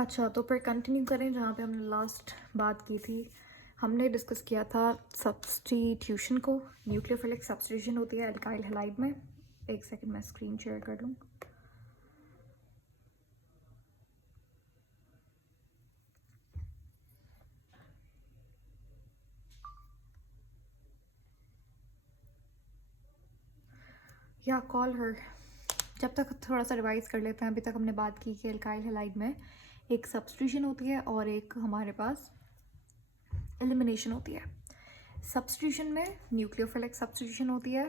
अच्छा, तो फिर कंटिन्यू करें जहाँ पे हमने लास्ट बात की थी। हमने डिस्कस किया था सब्स्टिट्यूशन को। न्यूक्लियोफिलिक सब्स्टिट्यूशन होती है अल्काइल हैलाइड में। एक सेकंड मैं स्क्रीन शेयर कर लूँ। या कॉल हर। जब तक थोड़ा सा रिवाइज कर लेते हैं। अभी तक हमने बात की कि अल्काइल हैलाइड में एक सब्स्टिट्यूशन होती है और एक हमारे पास एलिमिनेशन होती है। सब्स्टिट्यूशन में न्यूक्लियोफिलिक सब्स्टिट्यूशन होती है,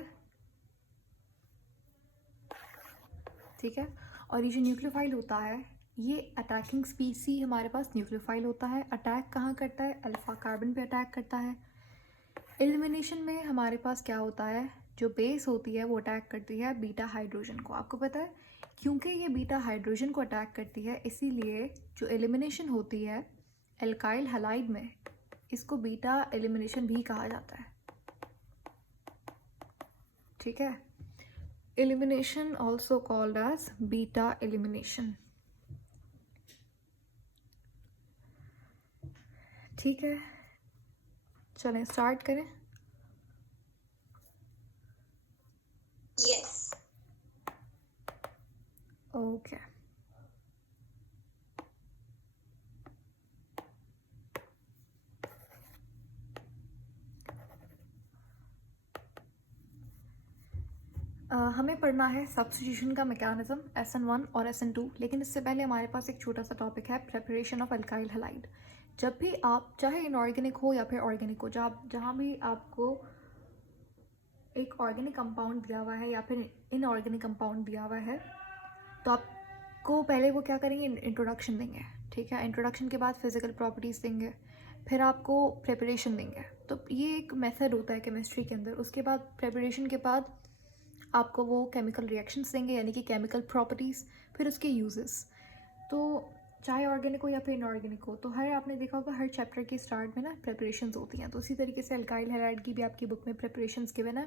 ठीक है। और ये जो न्यूक्लियोफाइल होता है, ये अटैकिंग स्पीसी हमारे पास न्यूक्लियोफाइल होता है। अटैक कहाँ करता है? अल्फा कार्बन पे अटैक करता है। एलिमिनेशन में हमारे पास क्या होता है? जो बेस होती है वो अटैक करती है बीटा हाइड्रोजन को। आपको पता है क्योंकि ये बीटा हाइड्रोजन को अटैक करती है, इसीलिए जो एलिमिनेशन होती है एल्काइल हैलाइड में, इसको बीटा एलिमिनेशन भी कहा जाता है, ठीक है। Elimination also called as beta elimination, ठीक है। चलें स्टार्ट करें। यस। ओके, हमें पढ़ना है सब्स्टिट्यूशन का मैकेनिज्म SN1 और SN2। लेकिन इससे पहले हमारे पास एक छोटा सा टॉपिक है प्रेपरेशन ऑफ अल्काइल हैलाइड। जब भी आप चाहे इनऑर्गेनिक हो या फिर ऑर्गेनिक हो, जहाँ भी आपको एक ऑर्गेनिक कंपाउंड दिया हुआ है या फिर इनऑर्गेनिक कंपाउंड दिया हुआ है, तो आपको पहले वो क्या करेंगे? इंट्रोडक्शन देंगे, ठीक है। इंट्रोडक्शन के बाद फिजिकल प्रॉपर्टीज़ देंगे, फिर आपको प्रेपरेशन देंगे। तो ये एक मेथड होता है केमिस्ट्री के अंदर। उसके बाद प्रेपरेशन के बाद आपको वो केमिकल रिएक्शंस देंगे, यानी कि केमिकल प्रॉपर्टीज़, फिर उसके यूजेस। तो चाहे ऑर्गेनिक हो या फिर इनऑर्गेनिक हो, तो हर आपने देखा होगा हर चैप्टर के स्टार्ट में ना प्रेपरेशंस होती हैं। तो उसी तरीके से अल्काइल हैलाइड की भी आपकी बुक में प्रेपरेशंस गिवन है।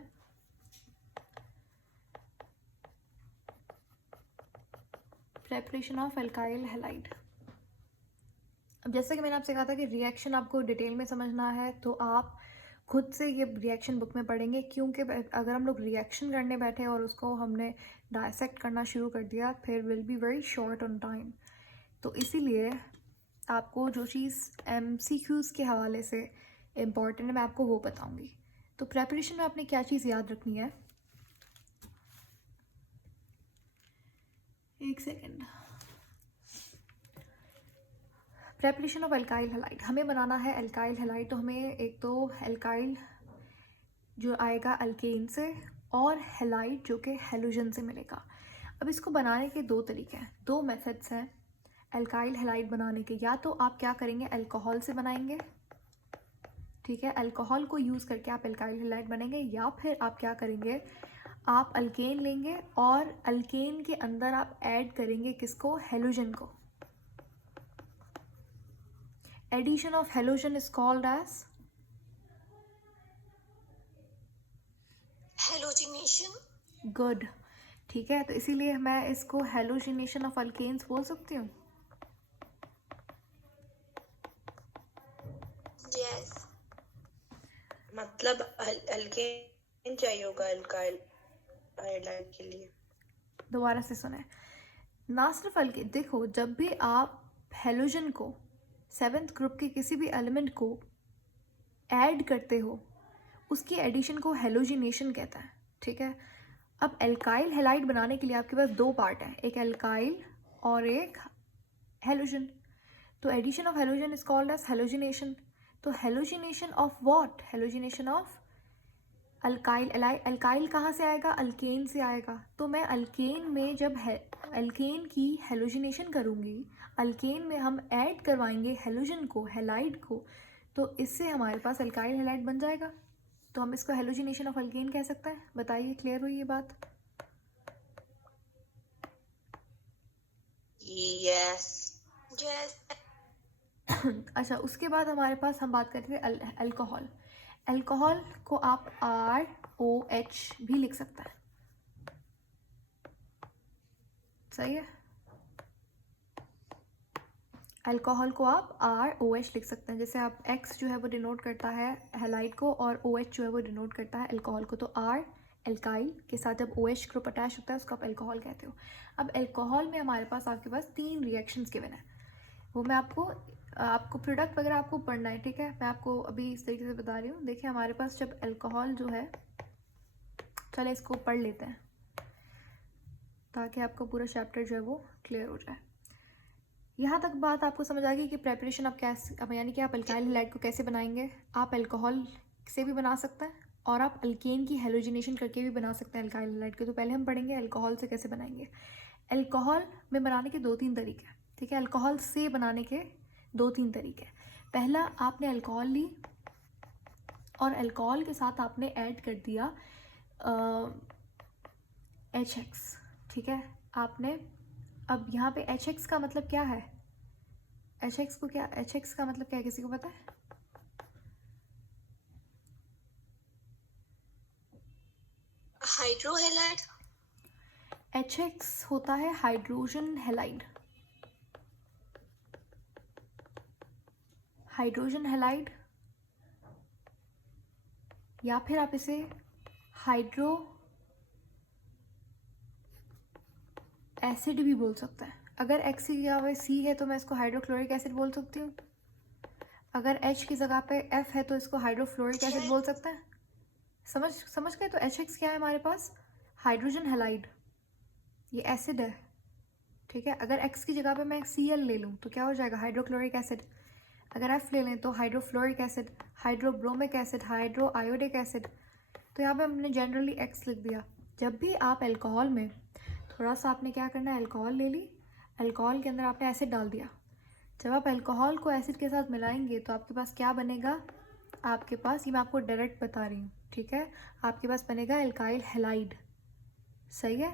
Preparation of alkyl halide. अब जैसे कि मैंने आपसे कहा था कि रिएक्शन आपको डिटेल में समझना है, तो आप खुद से ये रिएक्शन बुक में पढ़ेंगे। क्योंकि अगर हम लोग रिएक्शन करने बैठे और उसको हमने डायसेक्ट करना शुरू कर दिया, फिर will be very short on time. तो इसीलिए आपको जो चीज़ MCQs के हवाले से इम्पॉर्टेंट है, मैं आपको वो बताऊंगी। तो प्रेपरेशन में आपने क्या चीज़ याद रखनी है? एक second. Preparation of alkyl halide, हमें बनाना है अल्काइल हैलाइड। तो हमें एक तो अल्काइल जो आएगा अल्केन से, और हैलाइड जो कि हेलोजन से मिलेगा। अब इसको बनाने के दो तरीके हैं, दो मेथड्स हैं अल्काइल हैलाइड बनाने के। या तो आप क्या करेंगे? अल्कोहल से बनाएंगे, ठीक है। अल्कोहल को यूज़ करके आप अल्काइल हैलाइड बनेंगे। या फिर आप क्या करेंगे? आप अल्केन लेंगे और अल्केन के अंदर आप ऐड करेंगे किसको? हेलोजन को। Addition of halogen is called as halogenation. Good, ठीक है। तो इसीलिए मैं इसको हेलोजिनेशन ऑफ अल्केन्स बोल सकती हूँ। यस। मतलब अल्केन चाहिए होगा अल्काइल हाइलाइड के लिए। दोबारा से सुने, ना सिर्फ अल्केन। देखो, जब भी आप हेलोजन को, सेवेंथ ग्रुप के किसी भी एलिमेंट को ऐड करते हो, उसकी एडिशन को हेलोजिनेशन कहता है, ठीक है। अब एल्काइल हैलाइड बनाने के लिए आपके पास दो पार्ट हैं, एक एल्काइल और एक हेलोजन। तो addition of halogen is called as halogenation. तो halogenation of what? Halogenation of alkyl. Alkyl कहाँ से आएगा? अल्केन से आएगा। तो मैं अल्केन में जब अल्केन की हेलोजिनेशन करूँगी, अल्केन में हम ऐड करवाएंगे हेलोजन को, हैलाइड को, तो इससे हमारे पास अल्काइल हैलाइड बन जाएगा। तो हम इसको हेलोजिनेशन ऑफ अल्केन कह सकते हैं। बताइए, क्लियर हुई ये बात? यस। यस। अच्छा, उसके बाद हमारे पास हम बात करते हैं अल्कोहल। अल्कोहल को आप ROH भी लिख सकते हैं, सही है। अल्कोहल को आप ROH लिख सकते हैं, जैसे आप X जो है वो डिनोट करता है हैलाइड को और OH जो है वो डिनोट करता है अल्कोहल को। तो R एल्काइल के साथ जब OH ग्रुप अटैच होता है उसको आप अल्कोहल कहते हो। अब अल्कोहल में हमारे पास आपके पास 3 रिएक्शंस गिवन है, वो मैं आपको प्रोडक्ट वगैरह आपको पढ़ना है, ठीक है। मैं आपको अभी इस तरीके से बता रही हूँ। देखिए हमारे पास जब अल्कोहल जो है, चले इसको पढ़ लेते हैं ताकि आपका पूरा चैप्टर जो है वो क्लियर हो जाए। यहाँ तक बात आपको समझ आ गई कि प्रेपरेशन आप कैसे, अब यानी कि आप अल्काइल हैलाइड को कैसे बनाएंगे। आप अल्कोहल से भी बना सकते हैं और आप अल्केन की हेलोजिनेशन करके भी बना सकते हैं अल्काइल हैलाइड को। तो पहले हम पढ़ेंगे अल्कोहल से कैसे बनाएंगे। अल्कोहल में बनाने के 2-3 तरीके हैं, ठीक है। अल्कोहल से बनाने के 2-3 तरीके। पहला, आपने अल्कोहल ली और अल्कोहल के साथ आपने ऐड कर दिया HX, ठीक है। आपने अब यहाँ पे HX का मतलब क्या है, HX का मतलब क्या है, किसी को पता है? हाइड्रोहेलाइड। HX होता है हाइड्रोजन हैलाइड। हाइड्रोजन हैलाइड या फिर आप इसे हाइड्रो एसिड भी बोल सकते हैं। अगर X की जगह पे C है तो मैं इसको हाइड्रोक्लोरिक एसिड बोल सकती हूँ। अगर H की जगह पे F है तो इसको हाइड्रोफ्लोरिक एसिड बोल सकते हैं। समझ गए? तो HX क्या है हमारे पास, हाइड्रोजन हैलाइड, ये एसिड है, ठीक है। अगर X की जगह पे मैं Cl ले लूँ तो क्या हो जाएगा, हाइड्रोक्लोरिक एसिड। अगर F ले लें तो hydrofluoric acid, hydrobromic acid, hydro iodic acid. तो यहाँ पे हमने जनरली X लिख दिया। जब भी आप अल्कोहल में थोड़ा सा आपने क्या करना है, अल्कोहल ले ली, अल्कोहल के अंदर आपने एसिड डाल दिया। जब आप अल्कोहल को एसिड के साथ मिलाएंगे तो आपके पास क्या बनेगा, आपके पास, ये मैं आपको डायरेक्ट बता रही हूँ, ठीक है, आपके पास बनेगा अल्काइल हैलाइड। सही है,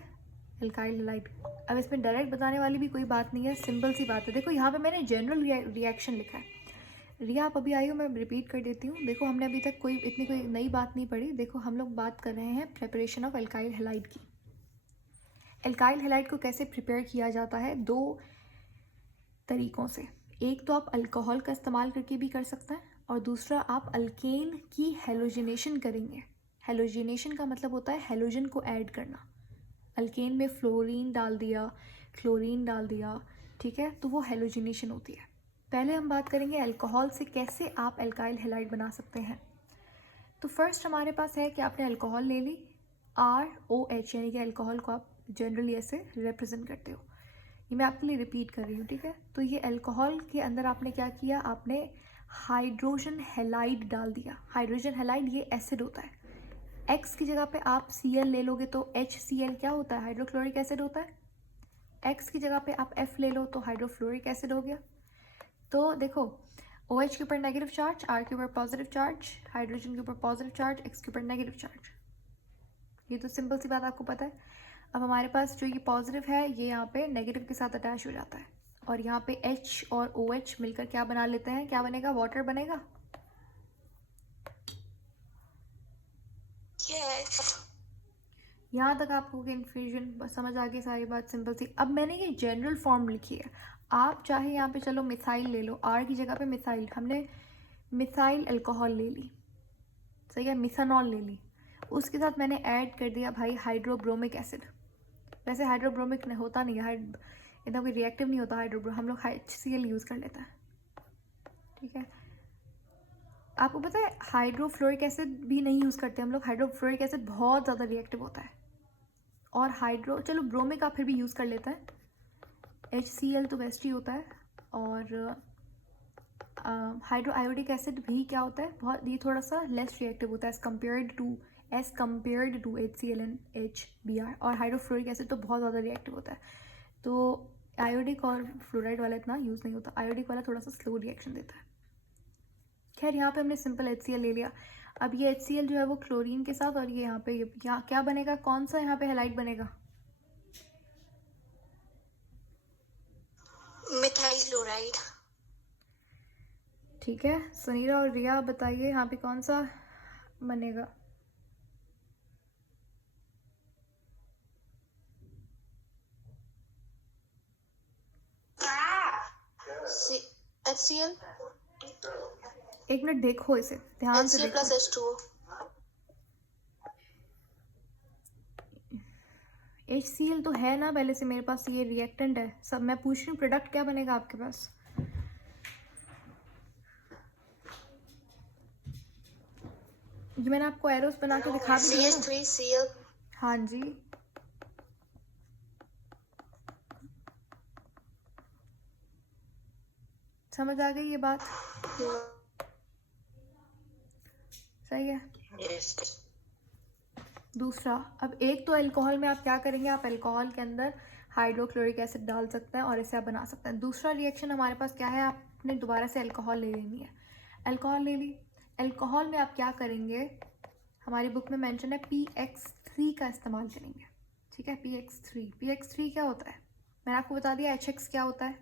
अल्काइल हैलाइड। अब इसमें डायरेक्ट बताने वाली भी कोई बात नहीं है, सिंपल सी बात है। देखो यहाँ पे मैंने जनरल रिएक्शन लिखा है। रिया आप अभी आई हो, मैं रिपीट कर देती हूँ। देखो हमने अभी तक इतनी कोई नई बात नहीं पढ़ी। देखो हम लोग बात कर रहे हैं प्रिपरेशन ऑफ अल्काइल हैलाइड की। अल्काइल हैलाइड को कैसे प्रिपेयर किया जाता है, 2 तरीक़ों से। एक तो आप अल्कोहल का इस्तेमाल करके भी कर सकते हैं और दूसरा आप अल्केन की हेलोजिनेशन करेंगे। हेलोजिनेशन का मतलब होता है हेलोजन को ऐड करना। अल्केन में फ्लोरीन डाल दिया, क्लोरीन डाल दिया, ठीक है, तो वो हेलोजिनेशन होती है। पहले हम बात करेंगे अल्कोहल से कैसे आप अल्काइल हैलाइड बना सकते हैं। तो फर्स्ट हमारे पास है कि आपने अल्कोहल ले ली, ROH, यानी कि अल्कोहल को आप जनरली ऐसे रिप्रेजेंट करते हो। ये मैं आपके लिए रिपीट कर रही हूँ, ठीक है। तो ये अल्कोहल के अंदर आपने क्या किया, आपने हाइड्रोजन हैलाइड डाल दिया। हाइड्रोजन हैलाइड ये एसिड होता है। X की जगह पे आप Cl ले लोगे तो HCl क्या होता है, हाइड्रोक्लोरिक एसिड होता है। X की जगह पे आप F ले लो तो हाइड्रोफ्लोरिक एसिड हो गया। तो देखो OH के ऊपर नेगेटिव चार्ज, R के ऊपर पॉजिटिव चार्ज, हाइड्रोजन के ऊपर पॉजिटिव चार्ज, X के ऊपर नेगेटिव चार्ज। ये तो सिंपल सी बात आपको पता है। अब हमारे पास जो ये पॉजिटिव है ये यहाँ पे नेगेटिव के साथ अटैच हो जाता है और यहाँ पे H और OH मिलकर क्या बना लेते हैं, क्या बनेगा, वाटर बनेगा। यस। यहाँ तक आपको कन्फ्यूजन समझ आ गई, सारी बात सिंपल सी। अब मैंने ये जनरल फॉर्म लिखी है, आप चाहे यहाँ पे चलो मिथाइल ले लो, R की जगह पे मिथाइल, हमने मिथाइल अल्कोहल ले ली, सही है, मिथानॉल ले ली, उसके साथ मैंने ऐड कर दिया भाई हाइड्रोब्रोमिक एसिड। वैसे हाइड्रोब्रोमिक होता नहीं है, इतना कोई रिएक्टिव नहीं होता हाइड्रोब्रो, हम लोग HCl यूज़ कर लेते हैं, ठीक है। आपको पता है हाइड्रोफ्लोरिक एसिड भी नहीं यूज़ करते हम लोग, हाइड्रोफ्लोरिक एसिड बहुत ज़्यादा रिएक्टिव होता है। और चलो ब्रोमिक आप फिर भी यूज़ कर लेते हैं, HCl तो बेस्ट ही होता है। और हाइड्रो आयोडिक एसिड भी क्या होता है, बहुत, ये थोड़ा सा लेस रिएक्टिव होता है as compared to HCl and HBr। और हाइड्रोफ्लोरिक एसिड तो बहुत ज़्यादा रिएक्टिव होता है। तो आयोडिक और फ्लोराइड वाला इतना यूज़ नहीं होता, आयोडिक वाला थोड़ा सा स्लो रिएक्शन देता है। खैर यहाँ पे हमने सिंपल HCl ले लिया। अब ये HCl जो है वो क्लोरीन के साथ, और ये यहाँ पे यहाँ क्या बनेगा, कौन सा यहाँ पे हैलाइड बनेगा, मिथाइल क्लोराइड। ठीक है। सुनीरा और रिया बताइए यहाँ पे कौन सा बनेगा। HCl एक मिनट देखो इसे ध्यान से HCl देखो। plus H2O HCl तो है ना पहले से मेरे पास, ये रिएक्टेंट है सब। मैं पूछ रही हूँ प्रोडक्ट क्या बनेगा आपके पास। ये मैंने आपको एरोस बना के दिखा भी दिया ना। CH3Cl हाँ जी, समझ आ गई ये बात, सही है। yes दूसरा, अब एक तो अल्कोहल में आप क्या करेंगे, आप अल्कोहल के अंदर हाइड्रोक्लोरिक एसिड डाल सकते हैं और इसे आप बना सकते हैं। दूसरा रिएक्शन हमारे पास क्या है, आपने दोबारा से अल्कोहल ले लेनी है। अल्कोहल ले ली, अल्कोहल में आप क्या करेंगे, हमारी बुक में मेंशन है PX3 का इस्तेमाल करेंगे। ठीक है, PX3 क्या होता है, मैंने आपको बता दिया। HX क्या होता है,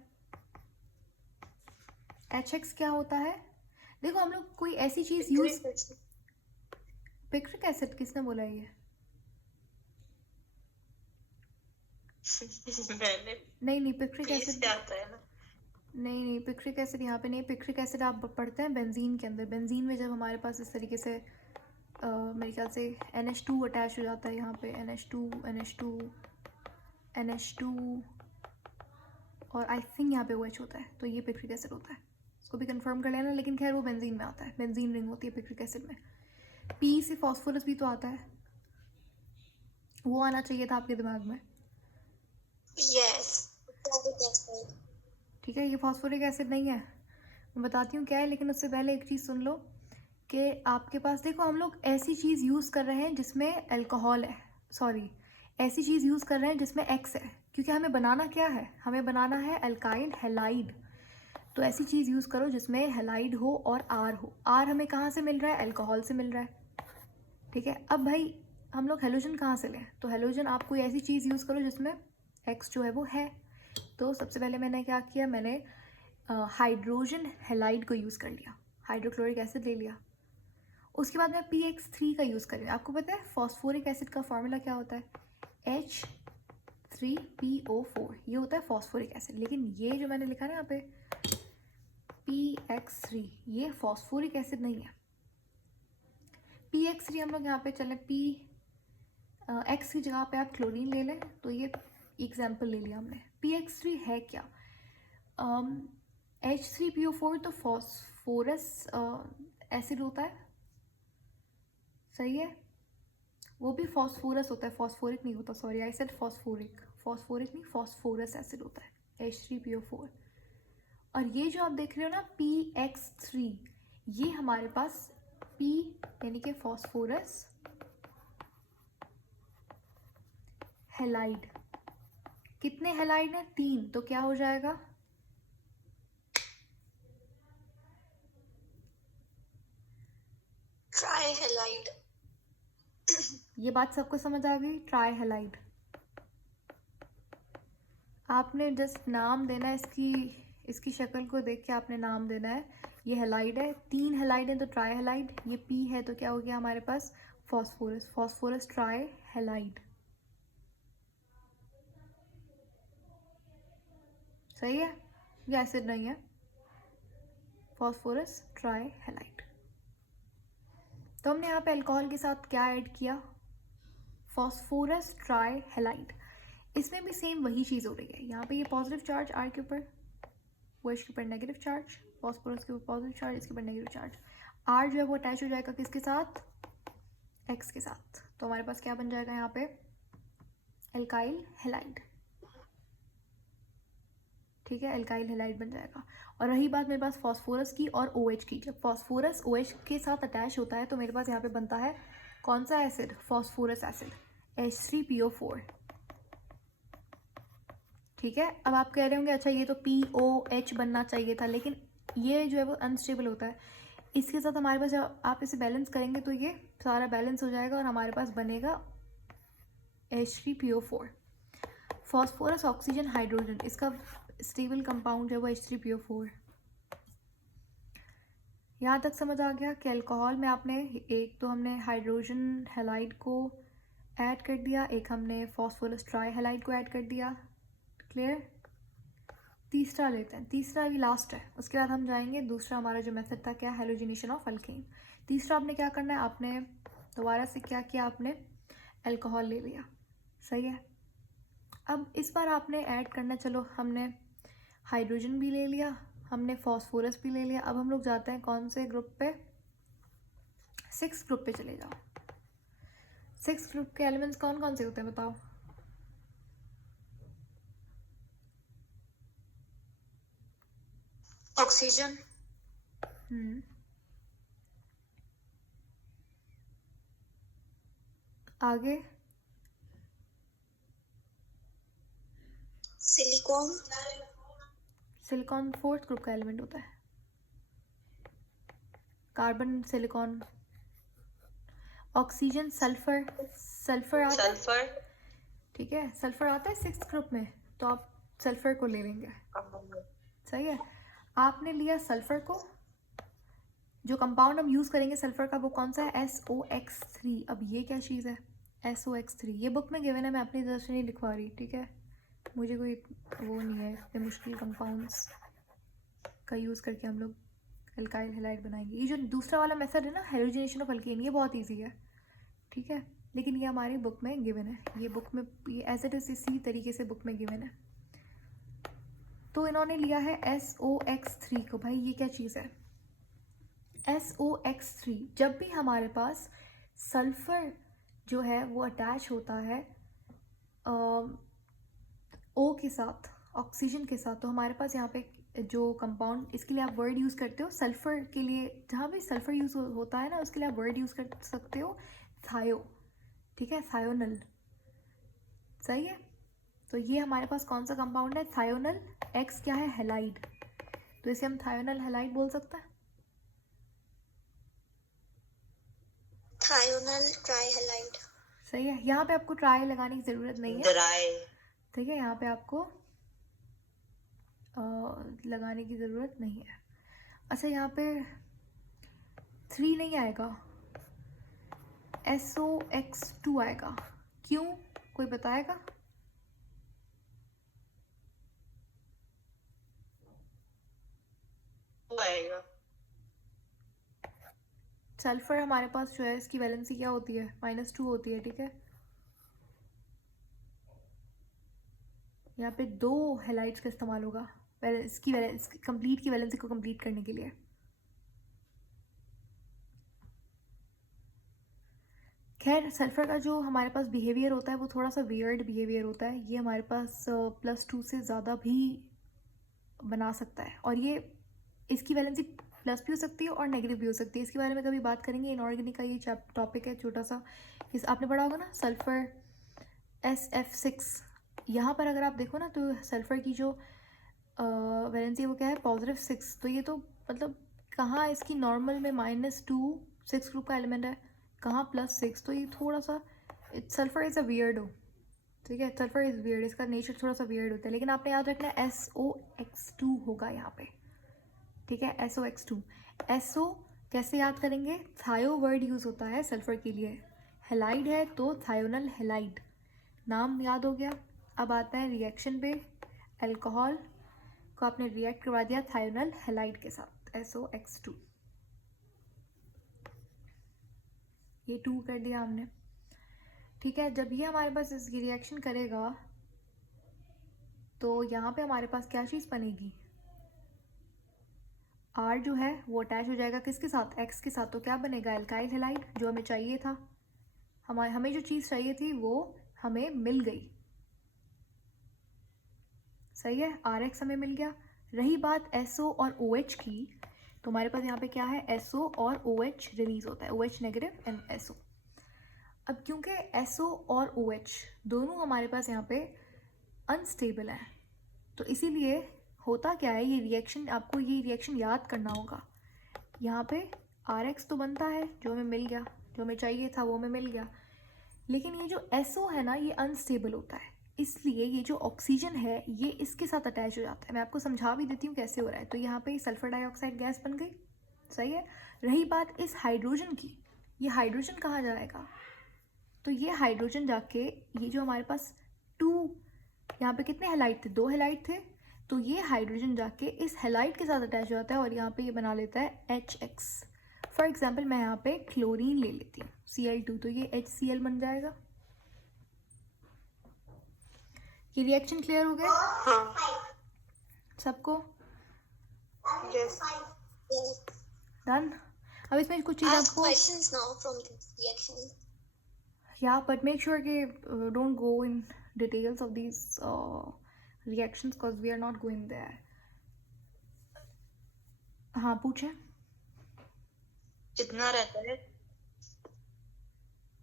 HX क्या होता है, देखो हम लोग कोई ऐसी चीज़ यूज़, पिक्रिक एसिड किसने बोला ये, मैंने नहीं पिक्रिक पीस एसिड, से आता है ना। नहीं पिक्रिक एसिड यहाँ पे नहीं। पिक्रिक एसिड आप पढ़ते हैं बेंजीन के अंदर। बेंजीन में जब हमारे पास इस तरीके से मेरे ख्याल से NH2 अटैच हो जाता है यहाँ पे, NH2 और आई थिंक यहाँ पे OH होता है, तो ये पिक्रिक एसिड होता है। इसको भी कंफर्म कर लेना, लेकिन खैर वो बेंजीन में आता है, बेंजीन रिंग होती है पिक्रिक एसिड में। P से फॉस्फोरस भी तो आता है, वो आना चाहिए था आपके दिमाग में। yes ठीक है, ये फॉस्फोरिक एसिड नहीं है, मैं बताती हूँ क्या है, लेकिन उससे पहले एक चीज़ सुन लो कि आपके पास देखो हम लोग ऐसी चीज़ यूज़ कर रहे हैं जिसमें अल्कोहल है, सॉरी ऐसी चीज़ यूज़ कर रहे हैं जिसमें X है, क्योंकि हमें बनाना क्या है, हमें बनाना है अल्काइल हैलाइड। तो ऐसी चीज़ यूज़ करो जिसमें हैलाइड हो और R हो। R हमें कहाँ से मिल रहा है, अल्कोहल से मिल रहा है। ठीक है, अब भाई हम लोग हेलोजन कहाँ से लें, तो हेलोजन आप कोई ऐसी चीज़ यूज़ करो जिसमें X जो है वो है। तो सबसे पहले मैंने क्या किया, मैंने हाइड्रोजन हैलाइड को यूज़ कर लिया, हाइड्रोक्लोरिक एसिड ले लिया। उसके बाद मैं PX3 का यूज़ कर रही हूँ। आपको पता है फॉस्फोरिक एसिड का फार्मूला क्या होता है, H3PO4, ये होता है फॉस्फोरिक एसिड। लेकिन ये जो मैंने लिखा ना यहाँ पे PX3, ये फॉस्फोरिक एसिड नहीं है। PX3 हम लोग यहाँ पे चलें, X की जगह पे आप क्लोरीन ले लें, तो ये एग्जाम्पल ले लिया हमने। PX3 है क्या, H3PO4 तो फॉस्फोरस एसिड होता है, सही है, वो भी फॉस्फोरस होता है, फॉस्फोरिक नहीं होता, sorry I said phosphoric, phosphoric नहीं फॉस्फोरस एसिड होता है H3PO4। और ये जो आप देख रहे हो ना PX3, ये हमारे पास P यानी कि फॉस्फोरस हैलाइड, कितने हैलाइड हैं, 3, तो क्या हो जाएगा, ट्राइहैलाइड ये बात सबको समझ आ गई, ट्राई हैलाइड। आपने जस्ट नाम देना है, इसकी शक्ल को देख के आपने नाम देना है। ये हैलाइड है, 3 हैलाइड है तो ट्राई हैलाइड, ये P है तो क्या हो गया हमारे पास फॉस्फोरस, फॉस्फोरस ट्राई हैलाइड, सही है, ये एसिड नहीं है, फॉस्फोरस ट्राई हैलाइड। तो हमने यहाँ पे अल्कोहल के साथ क्या ऐड किया, फॉस्फोरस ट्राई हैलाइड। इसमें भी सेम वही चीज़ हो रही है, यहाँ पे ये पॉजिटिव चार्ज R के ऊपर, OH के ऊपर नेगेटिव चार्ज, फॉस्फोरस के ऊपर पॉजिटिव चार्ज, इसके ऊपर नेगेटिव चार्ज। R जो है वो अटैच हो जाएगा किसके साथ, X के साथ, तो हमारे पास क्या बन जाएगा यहाँ पे अल्काइल हैलाइड। ठीक है, अल्काइल हैलाइड बन जाएगा। और रही बात मेरे पास फॉस्फोरस की और OH की, जब फॉस्फोरस OH के साथ अटैच होता है तो मेरे पास यहाँ पे बनता है कौन सा एसिड, फॉस्फोरस एसिड H3PO4। ठीक है, अब आप कह रहे होंगे अच्छा ये तो POH बनना चाहिए था, लेकिन ये जो है वो अनस्टेबल होता है, इसके साथ हमारे पास जब आप इसे बैलेंस करेंगे तो ये सारा बैलेंस हो जाएगा और हमारे पास बनेगा H3PO4। फॉस्फोरस ऑक्सीजन हाइड्रोजन, इसका स्टेबल कंपाउंड है वो H3PO4। यहाँ तक समझ आ गया कि अल्कोहल में आपने एक तो हमने हाइड्रोजन हैलाइड को ऐड कर दिया, एक हमने फॉस्फोरस ट्राई हैलाइड को ऐड कर दिया, क्लियर। तीसरा लेते हैं, तीसरा अभी लास्ट है, उसके बाद हम जाएंगे दूसरा हमारा जो मेथड था क्या, हेलोजिनेशन ऑफ अल्केन। तीसरा आपने क्या करना है, आपने दोबारा से क्या किया, आपने अल्कोहल ले लिया, सही है। अब इस बार आपने ऐड करना, चलो हमने हाइड्रोजन भी ले लिया, हमने फॉस्फोरस भी ले लिया। अब हम लोग जाते हैं कौन से ग्रुप पे, 6 ग्रुप पे चले जाओ। 6 ग्रुप के एलिमेंट्स कौन कौन से होते हैं बताओ। ऑक्सीजन, आगे सिलिकॉन, सिलिकॉन 4th ग्रुप का एलिमेंट होता है। Carbon, silicon, oxygen, sulphur, sulphur आता है, सल्फर, ठीक है, सल्फर आता है 6th ग्रुप में, तो आप सल्फर को ले लेंगे, सही है। आपने लिया सल्फर को, जो कंपाउंड हम यूज़ करेंगे सल्फर का वो कौन सा है, SOX3। अब ये क्या चीज़ है, SOX3, ये बुक में गिवन है, मैं अपनी तरफ से नहीं लिखवा रही, ठीक है, मुझे कोई वो नहीं है, इतने मुश्किल कंपाउंड्स का यूज़ करके हम लोग अल्काइल हैलाइड बनाएंगे। ये जो दूसरा वाला मेथड है ना, हेलोजिनेशन ऑफ अल्केन, ये बहुत ईजी है, ठीक है, लेकिन ये हमारी बुक में गिवन है, ये बुक में ये एज इट इज़ इसी तरीके से बुक में गिवन है। तो इन्होंने लिया है SOX3 को, भाई ये क्या चीज़ है, SOX3। जब भी हमारे पास सल्फर जो है वो अटैच होता है O के साथ, ऑक्सीजन के साथ, तो हमारे पास यहाँ पे जो कंपाउंड, इसके लिए आप वर्ड यूज़ करते हो सल्फ़र के लिए, जहाँ भी सल्फ़र यूज़ होता है ना उसके लिए आप वर्ड यूज़ कर सकते हो थायो, ठीक है, थायोनल, सही है। तो ये हमारे पास कौन सा कंपाउंड है, थायोनल, X क्या है, हैलाइड, तो इसे हम थायोनल हैलाइड बोल सकते हैं। थायोनल ट्राइहैलाइड, सही है, यहाँ पे आपको ट्राई लगाने की ज़रूरत नहीं है, ड्राई, ठीक है, यहाँ पे आपको लगाने की ज़रूरत नहीं है। अच्छा यहाँ पे 3 नहीं आएगा, SOX2 आएगा, क्यों, कोई बताएगा। आएगा। सल्फर हमारे पास जो है इसकी वैलेंसी क्या होती है, -2 होती है, ठीक है, यहाँ पे 2 हैलाइड्स का इस्तेमाल होगा इसकी कंप्लीट की वैलेंसी को कंप्लीट करने के लिए। खैर सल्फर का जो हमारे पास बिहेवियर होता है वो थोड़ा सा वियर्ड बिहेवियर होता है, ये हमारे पास +2 से ज़्यादा भी बना सकता है, और ये इसकी वैलेंसी प्लस भी हो सकती है और नेगेटिव भी हो सकती है, इसके बारे में कभी बात करेंगे। इनऑर्गेनिक का ये टॉपिक है छोटा सा, इस आपने पढ़ा होगा ना, सल्फर SF6, यहाँ पर अगर आप देखो ना तो सल्फर की जो वैलेंसी वो क्या है, +6, तो ये तो मतलब कहाँ इसकी नॉर्मल में -2 6 ग्रुप का एलिमेंट है, कहाँ +6, तो ये थोड़ा सा सल्फर इज़ अ वियर्ड हो, ठीक है, सल्फर इज़ वियर्ड, इसका नेचर थोड़ा सा वियर्ड होता है, लेकिन आपने याद रखना है SOX2 होगा यहाँ पे, ठीक है, SOX2। SO कैसे याद करेंगे, थायो वर्ड यूज़ होता है सल्फर के लिए, हेलाइड है तो थायोनल हेलाइड, नाम याद हो गया। अब आता है रिएक्शन पे, अल्कोहल को आपने रिएक्ट करवा दिया थायोनल हेलाइड के साथ, SOX2, ये 2 कर दिया हमने, ठीक है। जब ये हमारे पास इसकी रिएक्शन करेगा तो यहाँ पे हमारे पास क्या चीज़ बनेगी, R जो है वो अटैच हो जाएगा किसके साथ, X के साथ, तो क्या बनेगा, अल्काइल हैलाइड, जो हमें चाहिए था, हमें जो चीज़ चाहिए थी वो हमें मिल गई, सही है, RX हमें मिल गया। रही बात SO और OH की, तो हमारे पास यहाँ पे क्या है, SO और OH रिलीज होता है, OH नेगेटिव एंड SO। अब क्योंकि SO और OH दोनों हमारे पास यहाँ पे अनस्टेबल हैं, तो इसीलिए होता क्या है, ये रिएक्शन, आपको ये रिएक्शन याद करना होगा, यहाँ पे RX तो बनता है, जो हमें मिल गया, जो हमें चाहिए था वो हमें मिल गया, लेकिन ये जो SO है ना ये अनस्टेबल होता है, इसलिए ये जो ऑक्सीजन है ये इसके साथ अटैच हो जाता है। मैं आपको समझा भी देती हूँ कैसे हो रहा है। तो यहाँ पे सल्फर डाइऑक्साइड गैस बन गई, सही है। रही बात इस हाइड्रोजन की, ये हाइड्रोजन कहाँ जाएगा, तो ये हाइड्रोजन जाके, ये जो हमारे पास 2, यहाँ पे कितने हैलाइड थे, 2 हैलाइड थे, तो ये हाइड्रोजन जाके इस हैलाइड के साथ अटैच हो जाता है और यहाँ पे ये बना लेता है HX। फॉर एग्जाम्पल मैं यहाँ पे क्लोरीन ले लेती हूँ Cl2, तो ये HCl बन जाएगा। ये रिएक्शन क्लियर हो गया हाँ सबको? Yes done. अब इसमें कुछ चीज़ Ask आपको questions now from this reaction. Yeah, but make sure कि don't go in details of these reactions because we are not going there. हाँ पूछे। कितना रहता है?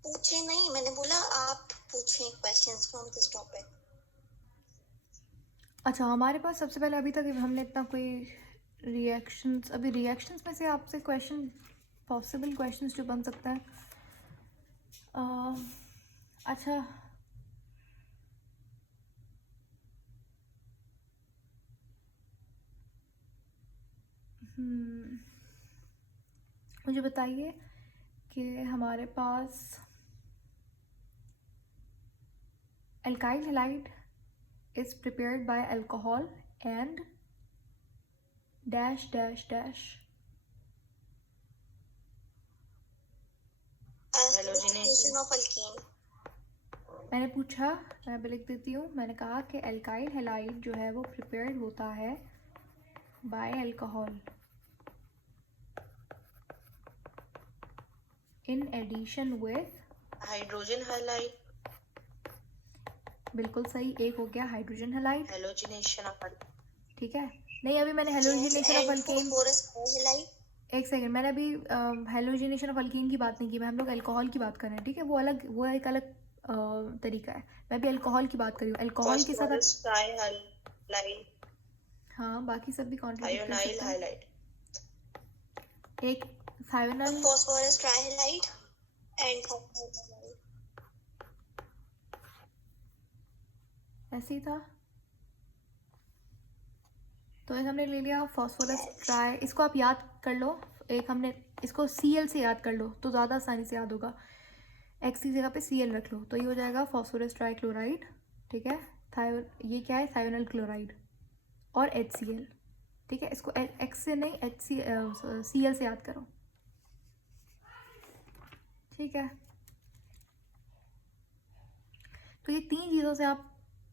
पूछे नहीं, मैंने बोला आप पूछें questions from this topic. अच्छा, हमारे पास सबसे पहले अभी तक हमने इतना कोई रिएक्शंस, अभी रिएक्शंस में से आपसे क्वेश्चन, पॉसिबल क्वेश्चंस जो बन सकता है। अच्छा, मुझे बताइए कि हमारे पास alkyl halide is prepared by alcohol and dash dash dash. Halogenation of alkene. मैंने पूछा, मैं भी लिख देती हूँ, मैंने कहा कि alkyl halide जो है वो prepared होता है by alcohol in addition with hydrogen highlight, बिल्कुल सही, एक हो गया हाइड्रोजन हैलाइड, हेलोजिनेशन ऑफ ठीक है। नहीं, अभी मैंने halogenation of alkane, phosphorus halide. एक सेकंड, मैंने अभी हेलोजिनेशन ऑफ अल्कीन की बात नहीं की, मैं हम लोग अल्कोहल की बात कर रहे हैं, ठीक है। वो अलग, वो एक अलग तरीका है। मैं भी अल्कोहल की बात कर रही हूँ, अल्कोहल के साथ फास्फोरस ट्राइहाइलाइट, हाँ बाकी सब भी कॉन्ट्रीब्यूट कर आयोनाइल सकते हैं। हाइलाइट, एक thionyl, Phosphorus trihalide and thionyl halide. ऐसे ही था। तो एक हमने ले लिया फॉस्फोरस ट्राई, इसको आप याद कर लो, एक हमने इसको Cl से याद कर लो तो ज़्यादा आसानी से याद होगा। X की जगह पे Cl रख लो तो ये हो जाएगा फॉस्फोरस ट्राइक्लोराइड, ठीक है। थायो, ये क्या है, थायोनाइल क्लोराइड और HCl, ठीक है। इसको X से नहीं Cl से याद करो, ठीक है। तो ये तीन चीज़ों से आप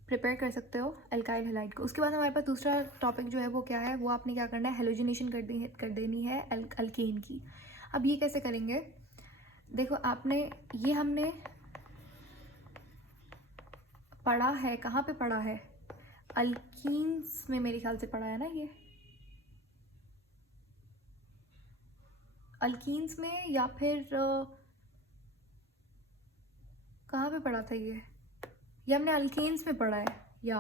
प्रिपेयर कर सकते हो अल्काइल हैलाइड को। उसके बाद हमारे पास दूसरा टॉपिक जो है वो क्या है, वो आपने क्या करना है, हेलोजिनेशन कर देनी है अल्केन की। अब ये कैसे करेंगे, देखो आपने, ये हमने पढ़ा है, कहाँ पे पढ़ा है, अल्कीन्स में मेरे ख्याल से पढ़ा है ना, ये अल्कीन्स में, या फिर कहाँ पे पढ़ा था ये हमने अल्केन्स में पढ़ा है, या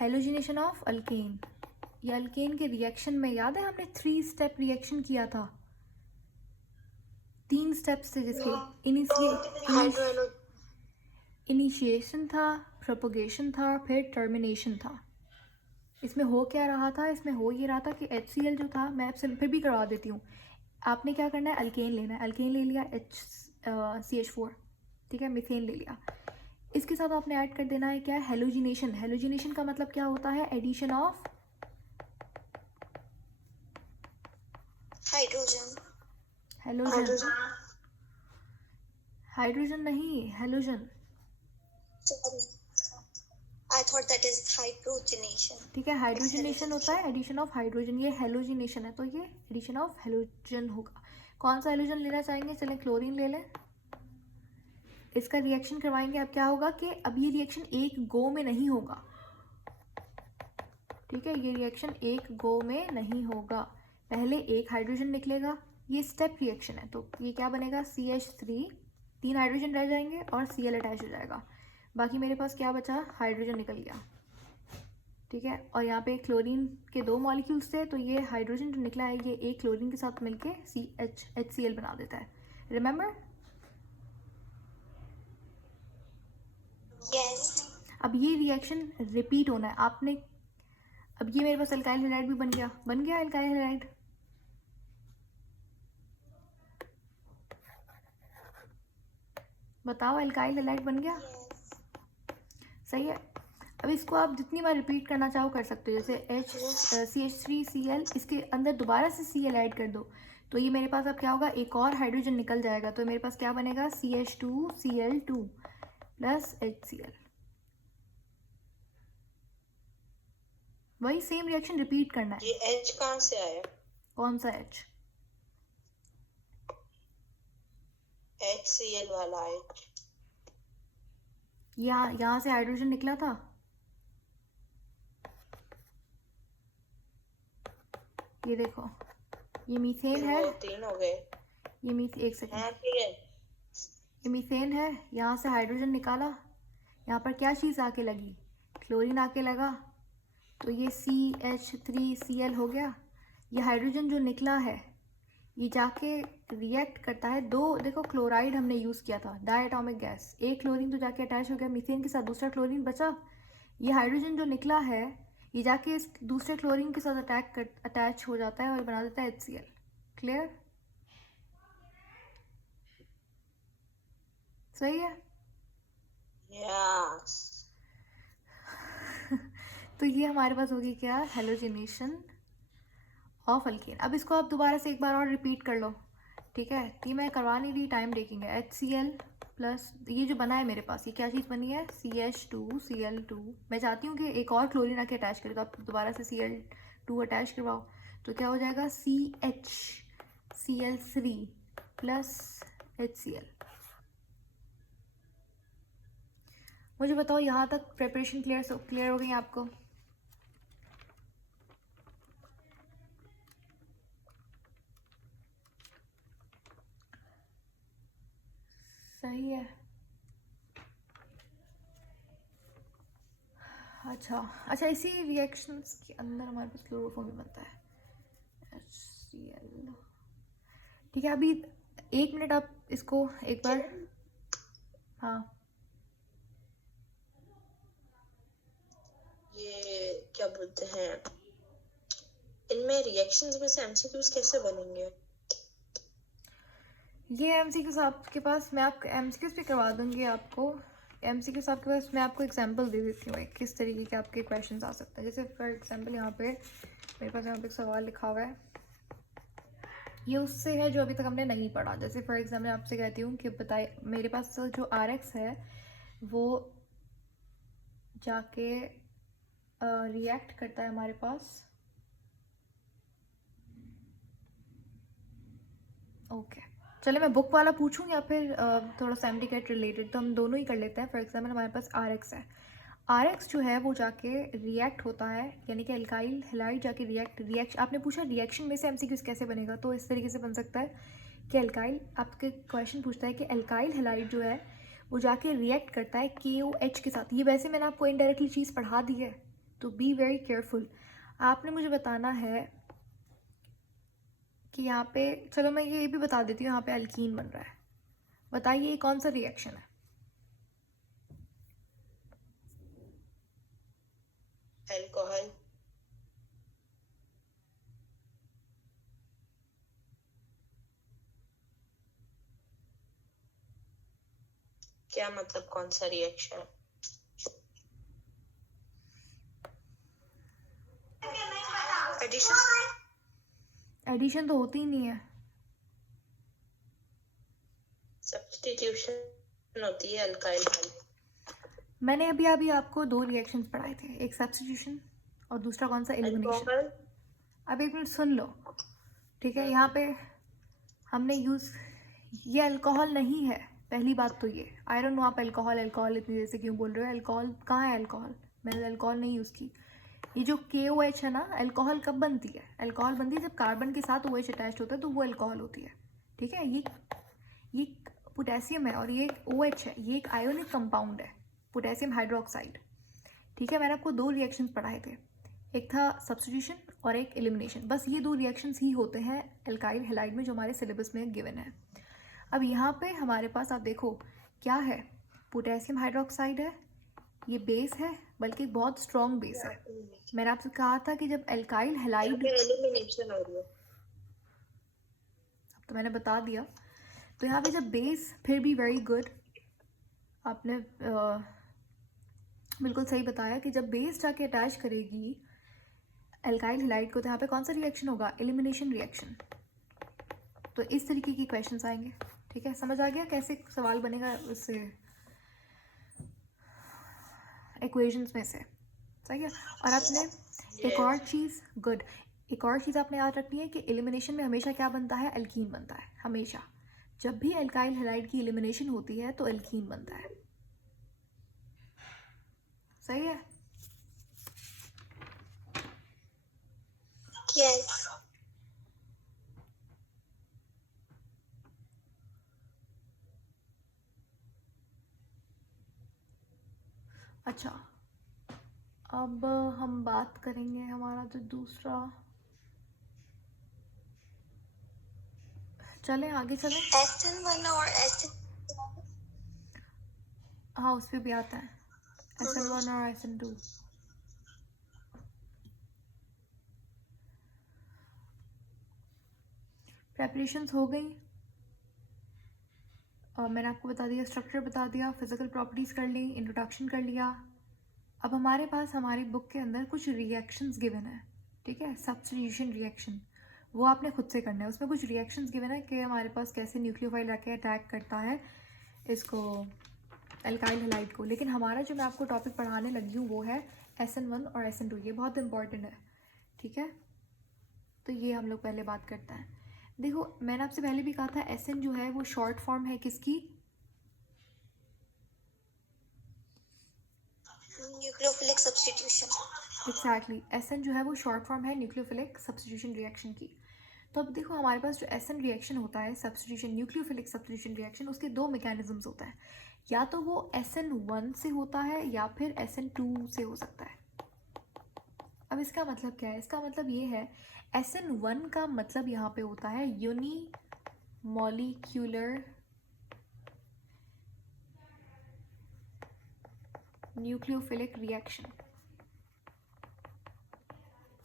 हेलोजिनेशन ऑफ अल्केन। ये अल्केन के रिएक्शन में याद है हमने 3 स्टेप रिएक्शन किया था, 3 स्टेप्स थे जिसके इनिशिएशन था, प्रोपोगेशन था, फिर टर्मिनेशन था। इसमें हो क्या रहा था, इसमें हो ये रहा था कि HCl जो था, मैं आपसे फिर भी करवा देती हूँ, आपने क्या करना है, अल्केन लेना है, अल्केन ले लिया CH4, ठीक है, मीथेन ले लिया, इसके साथ आपने ऐड कर देना है क्या, हेलोजिनेशन। हेलोजिनेशन का मतलब क्या होता है, addition of Hydrogen. Halogen, hydrogen नहीं, halogen, Sorry. I thought that is hydrogenation. ठीक है। हाइड्रोजनेशन होता है एडिशन ऑफ हाइड्रोजन, ये हेलोजिनेशन है, तो ये एडिशन ऑफ हेलोजन होगा। कौन सा हेलोजन लेना चाहेंगे, चलें क्लोरीन ले लें, इसका रिएक्शन करवाएंगे। अब क्या होगा कि अब ये रिएक्शन एक गो में नहीं होगा, ठीक है, ये रिएक्शन एक गो में नहीं होगा, पहले एक हाइड्रोजन निकलेगा, ये स्टेप रिएक्शन है, तो ये क्या बनेगा, CH3, 3 हाइड्रोजन रह जाएंगे और Cl अटैच हो जाएगा, बाकी मेरे पास क्या बचा, हाइड्रोजन निकल गया, ठीक है। और यहाँ पे क्लोरीन के 2 मॉलिक्यूल्स थे, तो ये हाइड्रोजन जो निकला है ये एक क्लोरीन के साथ मिलके HCl बना देता है, रिमेंबर। Yes. अब ये रिएक्शन रिपीट होना है आपने, अब ये मेरे पास अल्काइल हैलाइड भी बन गया अल्काइल हैलाइड, बताओ, अल्काइल हैलाइड बन गया, Yes. सही है। अब इसको आप जितनी बार रिपीट करना चाहो कर सकते हो, जैसे CH3Cl, इसके अंदर दोबारा से Cl ऐड कर दो तो ये मेरे पास अब क्या होगा, एक और हाइड्रोजन निकल जाएगा, तो मेरे पास क्या बनेगा, CH2Cl2 प्लस HCl। वही सेम रिएक्शन रिपीट करना है। ये H कहाँ से आया? कौन सा H? HCl वाला H। यहाँ से हाइड्रोजन निकला था, ये देखो, ये मीथेन है, वो 3 हो गए। ये एक सेकंड, हाँ ठीक है। ये मीथेन है, यहाँ से हाइड्रोजन निकाला, यहाँ पर क्या चीज़ आके लगी, क्लोरीन आके लगा, तो ये CH3Cl हो गया। ये हाइड्रोजन जो निकला है ये जाके रिएक्ट करता है, दो देखो क्लोराइड हमने यूज़ किया था, डायटोमिक गैस, एक क्लोरीन तो जाके अटैच हो गया मीथेन के साथ, दूसरा क्लोरीन बचा। ये हाइड्रोजन जो निकला है ये जाके इस दूसरे क्लोरीन के साथ अटैच हो जाता है और बना देता है HCl। क्लियर? सही है। यस। तो ये हमारे पास होगी क्या, हेलोजिनेशन ऑफ अल्केन। अब इसको आप दोबारा से एक बार और रिपीट कर लो, ठीक है, ये मैं करवा नहीं रही, टाइम टेकिंग है। HCl प्लस ये जो बना है मेरे पास, ये क्या चीज़ बनी है, CH2Cl2। मैं चाहती हूँ कि एक और क्लोरीन आके अटैच करेगा, आप दोबारा से Cl2 अटैच करवाओ, तो क्या हो जाएगा, CHCl3 प्लस HCl। मुझे बताओ यहाँ तक प्रिपरेशन क्लियर हो गई आपको? सही है। अच्छा, इसी रिएक्शंस के अंदर हमारे पास क्लोरोफॉर्म भी बनता है, HCl। ठीक है, अभी 1 मिनट आप इसको एक बार, हाँ ये क्या बोलते हैं, इनमें रिएक्शंस में से एमसीक्यूज कैसे बनेंगे? ये एमसीक्यूज आपके पास, मैं आपको एमसीक्यूज भी करवा दूंगी आपको। एमसीक्यूज आपके पास, मैं आपको एग्जांपल दे देती हूँ किस तरीके के आपके क्वेश्चंस आ सकते हैं। जैसे फॉर एग्जांपल यहाँ पे मेरे पास यहाँ पे एक सवाल लिखा हुआ है, ये उससे है जो अभी तक हमने नहीं पढ़ा। जैसे फॉर एग्जांपल आपसे कहती हूँ कि बताइए, मेरे पास जो RX है वो जाके रिएक्ट करता है हमारे पास, ओके चलो मैं बुक वाला पूछूं या फिर थोड़ा सैम्प्लिकेट रिलेटेड, तो हम दोनों ही कर लेते हैं। फॉर एग्जांपल हमारे पास RX है, RX जो है वो जाके रिएक्ट होता है, यानी कि अल्काइल हैलाइड जाके रिएक्शन, आपने पूछा रिएक्शन में से एमसीक्यूज कैसे बनेगा, तो इस तरीके से बन सकता है कि अल्काइल, आपके क्वेश्चन पूछता है कि अल्काइल हैलाइड जो है वो जाके रिएक्ट करता है KOH के साथ। ये वैसे मैंने आपको इनडायरेक्टली चीज़ पढ़ा दी है, तो बी वेरी केयरफुल। आपने मुझे बताना है कि यहाँ पे, चलो मैं ये भी बता देती हूँ, यहाँ पे अल्कीन बन रहा है, बताइए ये कौन सा रिएक्शन है? अल्कोहल। क्या मतलब कौन सा रिएक्शन? एडिशन। एडिशन तो होती ही नहीं है, सब्स्टिट्यूशन होती है अल्काइल वाली। मैंने अभी आपको 2 रिएक्शंस पढ़ाए थे, एक सब्स्टिट्यूशन और दूसरा कौन सा, एलिमिनेशन। अल्कोहल। अब 1 मिनट सुन लो, ठीक है, यहाँ पे हमने ये अल्कोहल नहीं है, पहली बात तो ये, आई डोंट नो आप अल्कोहल इतनी देर से क्यों बोल रहे हो, अल्कोहल कहाँ है, अल्कोहल मैंने अल्कोहल नहीं यूज़ की। ये जो KOH है ना, अल्कोहल कब बनती है, अल्कोहल बनती है जब कार्बन के साथ OH अटैच होता है, तो वो अल्कोहल होती है, ठीक है। ये पोटेशियम है और ये OH है, ये एक आयोनिक कंपाउंड है, पोटेशियम हाइड्रोक्साइड, ठीक है। मैंने आपको 2 रिएक्शन पढ़ाए थे, एक था सब्स्टिट्यूशन और एक एलिमिनेशन, बस ये 2 रिएक्शंस ही होते हैं अल्काइल हैलाइड में जो हमारे सिलेबस में गिवन है। अब यहाँ पे हमारे पास आप देखो क्या है, पोटेशियम हाइड्रोक्साइड है, ये बेस है, बल्कि बहुत स्ट्रॉन्ग बेस है। मैंने आपसे कहा था कि जब अल्काइल हैलाइड, एलिमिनेशन हो रही है, अब तो मैंने बता दिया, तो यहाँ पे जब बेस फिर भी वेरी गुड, आपने बिल्कुल सही बताया कि जब बेस जाके अटैच करेगी एल्काइल हैलाइड को तो यहाँ पे कौन सा रिएक्शन होगा, एलिमिनेशन रिएक्शन। तो इस तरीके की क्वेश्चंस आएंगे। ठीक है, समझ आ गया कैसे सवाल बनेगा उससे इक्वेशंस में से। सही है। और आपने एक और चीज़, गुड, एक और चीज़ आपने याद रखनी है कि एलिमिनेशन में हमेशा क्या बनता है, एल्कीन बनता है हमेशा। जब भी एल्काइल हैलाइड की एलिमिनेशन होती है तो एल्कीन बनता है। सही है। Yes. अच्छा, अब हम बात करेंगे हमारा जो दूसरा, चलें आगे चलें। SN1 और SN हाँ, उस पर भी आता है SN1 और SN2। प्रेपरेशंस हो गई। मैंने आपको बता दिया, स्ट्रक्चर बता दिया, फिजिकल प्रॉपर्टीज़ कर ली, इंट्रोडक्शन कर लिया। अब हमारे पास हमारी बुक के अंदर कुछ रिएक्शंस गिवन है। ठीक है, सब्स्टिट्यूशन रिएक्शन, वो आपने खुद से करना है। उसमें कुछ रिएक्शंस गिवन है कि हमारे पास कैसे न्यूक्लियोफाइल रख के अटैक करता है इसको, एल्काइल हैलाइड को। लेकिन हमारा जो मैं आपको टॉपिक पढ़ाने लगी हूँ वो है SN1 और SN2। ये बहुत इंपॉर्टेंट है। ठीक है, तो ये हम लोग पहले बात करते हैं। देखो, मैंने आपसे पहले भी कहा था SN जो है वो शॉर्ट फॉर्म है किसकी, nucleophilic substitution. एग्जैक्टली, SN जो है वो शॉर्ट फॉर्म है न्यूक्लियोफिलिक सब्स्टिट्यूशन रिएक्शन की। तो अब देखो, हमारे पास जो SN रिएक्शन होता है, सब्स्टिट्यूशन, न्यूक्लियोफिलिक सब्स्टिट्यूशन रिएक्शन, उसके दो मैकेनिज्म्स होता है। या तो वो SN1 से होता है या फिर SN2 से हो सकता है। अब इसका मतलब क्या है, इसका मतलब ये है, SN1 का मतलब यहाँ पे होता है यूनी मॉलिक्यूलर न्यूक्लियोफिलिक रिएक्शन।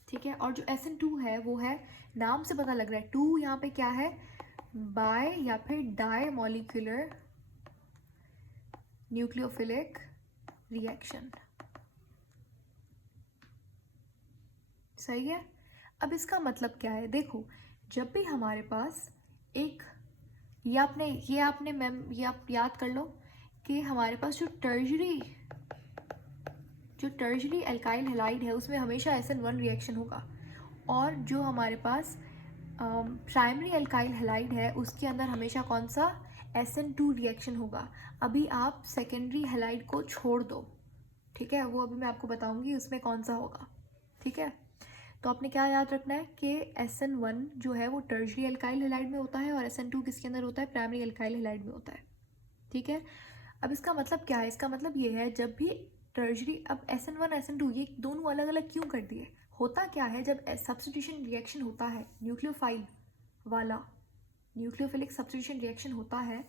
ठीक है, और जो SN2 है वो है, नाम से पता लग रहा है, 2 यहाँ पे क्या है, बाय या फिर डाई मॉलिक्यूलर न्यूक्लियोफिलिक रिएक्शन। सही है। अब इसका मतलब क्या है, देखो, जब भी हमारे पास एक, ये आपने मैम, ये आप याद कर लो कि हमारे पास जो टर्जरी एल्काइल हैलाइड है उसमें हमेशा SN1 रिएक्शन होगा। और जो हमारे पास प्राइमरी एल्काइल हैलाइड है उसके अंदर हमेशा कौन सा, SN2 रिएक्शन होगा। अभी आप सेकेंडरी हैलाइड को छोड़ दो। ठीक है, वो अभी मैं आपको बताऊंगी उसमें कौन सा होगा। ठीक है, तो आपने क्या याद रखना है कि SN1 जो है वो टर्जरी एल्काइल हैलाइड में होता है और SN2 किसके अंदर होता है, प्राइमरी एल्काइल हैलाइड में होता है। ठीक है, अब इसका मतलब क्या है, इसका मतलब ये है, जब भी टर्जरी, अब SN1 SN2 ये दोनों अलग अलग क्यों कर दिए, होता क्या है, जब सब्स्टिट्यूशन रिएक्शन होता है न्यूक्लियोफाइल वाला, न्यूक्लियोफिलिक सब्स्टिट्यूशन रिएक्शन होता है,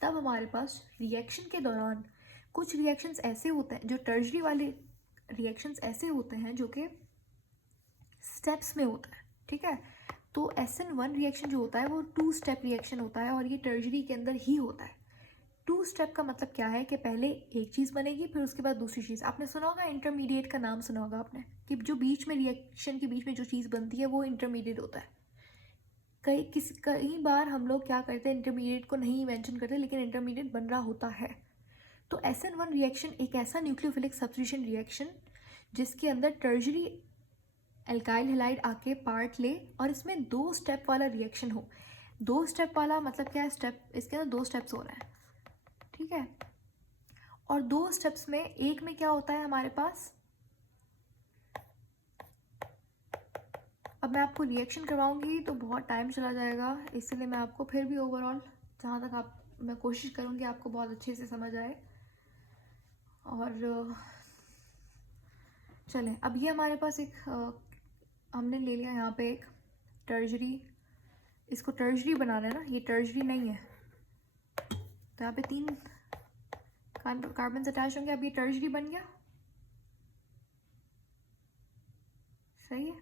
तब हमारे पास रिएक्शन के दौरान कुछ रिएक्शंस ऐसे होते हैं, जो टर्जरी वाले रिएक्शंस ऐसे होते हैं जो कि स्टेप्स में होता है। ठीक है, तो SN1 रिएक्शन जो होता है वो 2 स्टेप रिएक्शन होता है और ये टर्जरी के अंदर ही होता है। 2 स्टेप का मतलब क्या है कि पहले एक चीज़ बनेगी फिर उसके बाद दूसरी चीज़। आपने सुना होगा इंटरमीडिएट का नाम सुना होगा आपने, कि जो बीच में रिएक्शन के बीच में जो चीज़ बनती है वो इंटरमीडिएट होता है। कई बार हम लोग क्या करते हैं, इंटरमीडिएट को नहीं मेंशन करते लेकिन इंटरमीडिएट बन रहा होता है। तो SN1 रिएक्शन एक ऐसा न्यूक्लियोफिलिक सब्स्टिट्यूशन रिएक्शन जिसके अंदर टर्जरी एल्काइल हैलाइड आके पार्ट ले और इसमें 2 स्टेप वाला रिएक्शन हो। 2 स्टेप वाला मतलब क्या है, स्टेप, इसके अंदर 2 स्टेप्स हो रहे हैं। ठीक है, और 2 स्टेप्स में, एक में क्या होता है हमारे पास, अब मैं आपको रिएक्शन करवाऊंगी तो बहुत टाइम चला जाएगा, इसलिए मैं आपको फिर भी ओवरऑल जहाँ तक आप, मैं कोशिश करूँगी आपको बहुत अच्छे से समझ आए। और चलें, अब ये हमारे पास एक हमने ले लिया यहाँ पे एक टर्जरी, इसको टर्जरी बनाना है ना, ये टर्जरी नहीं है, तो यहाँ पे 3 कार्बन अटैच होंगे। अब ये टर्जरी बन गया। सही है,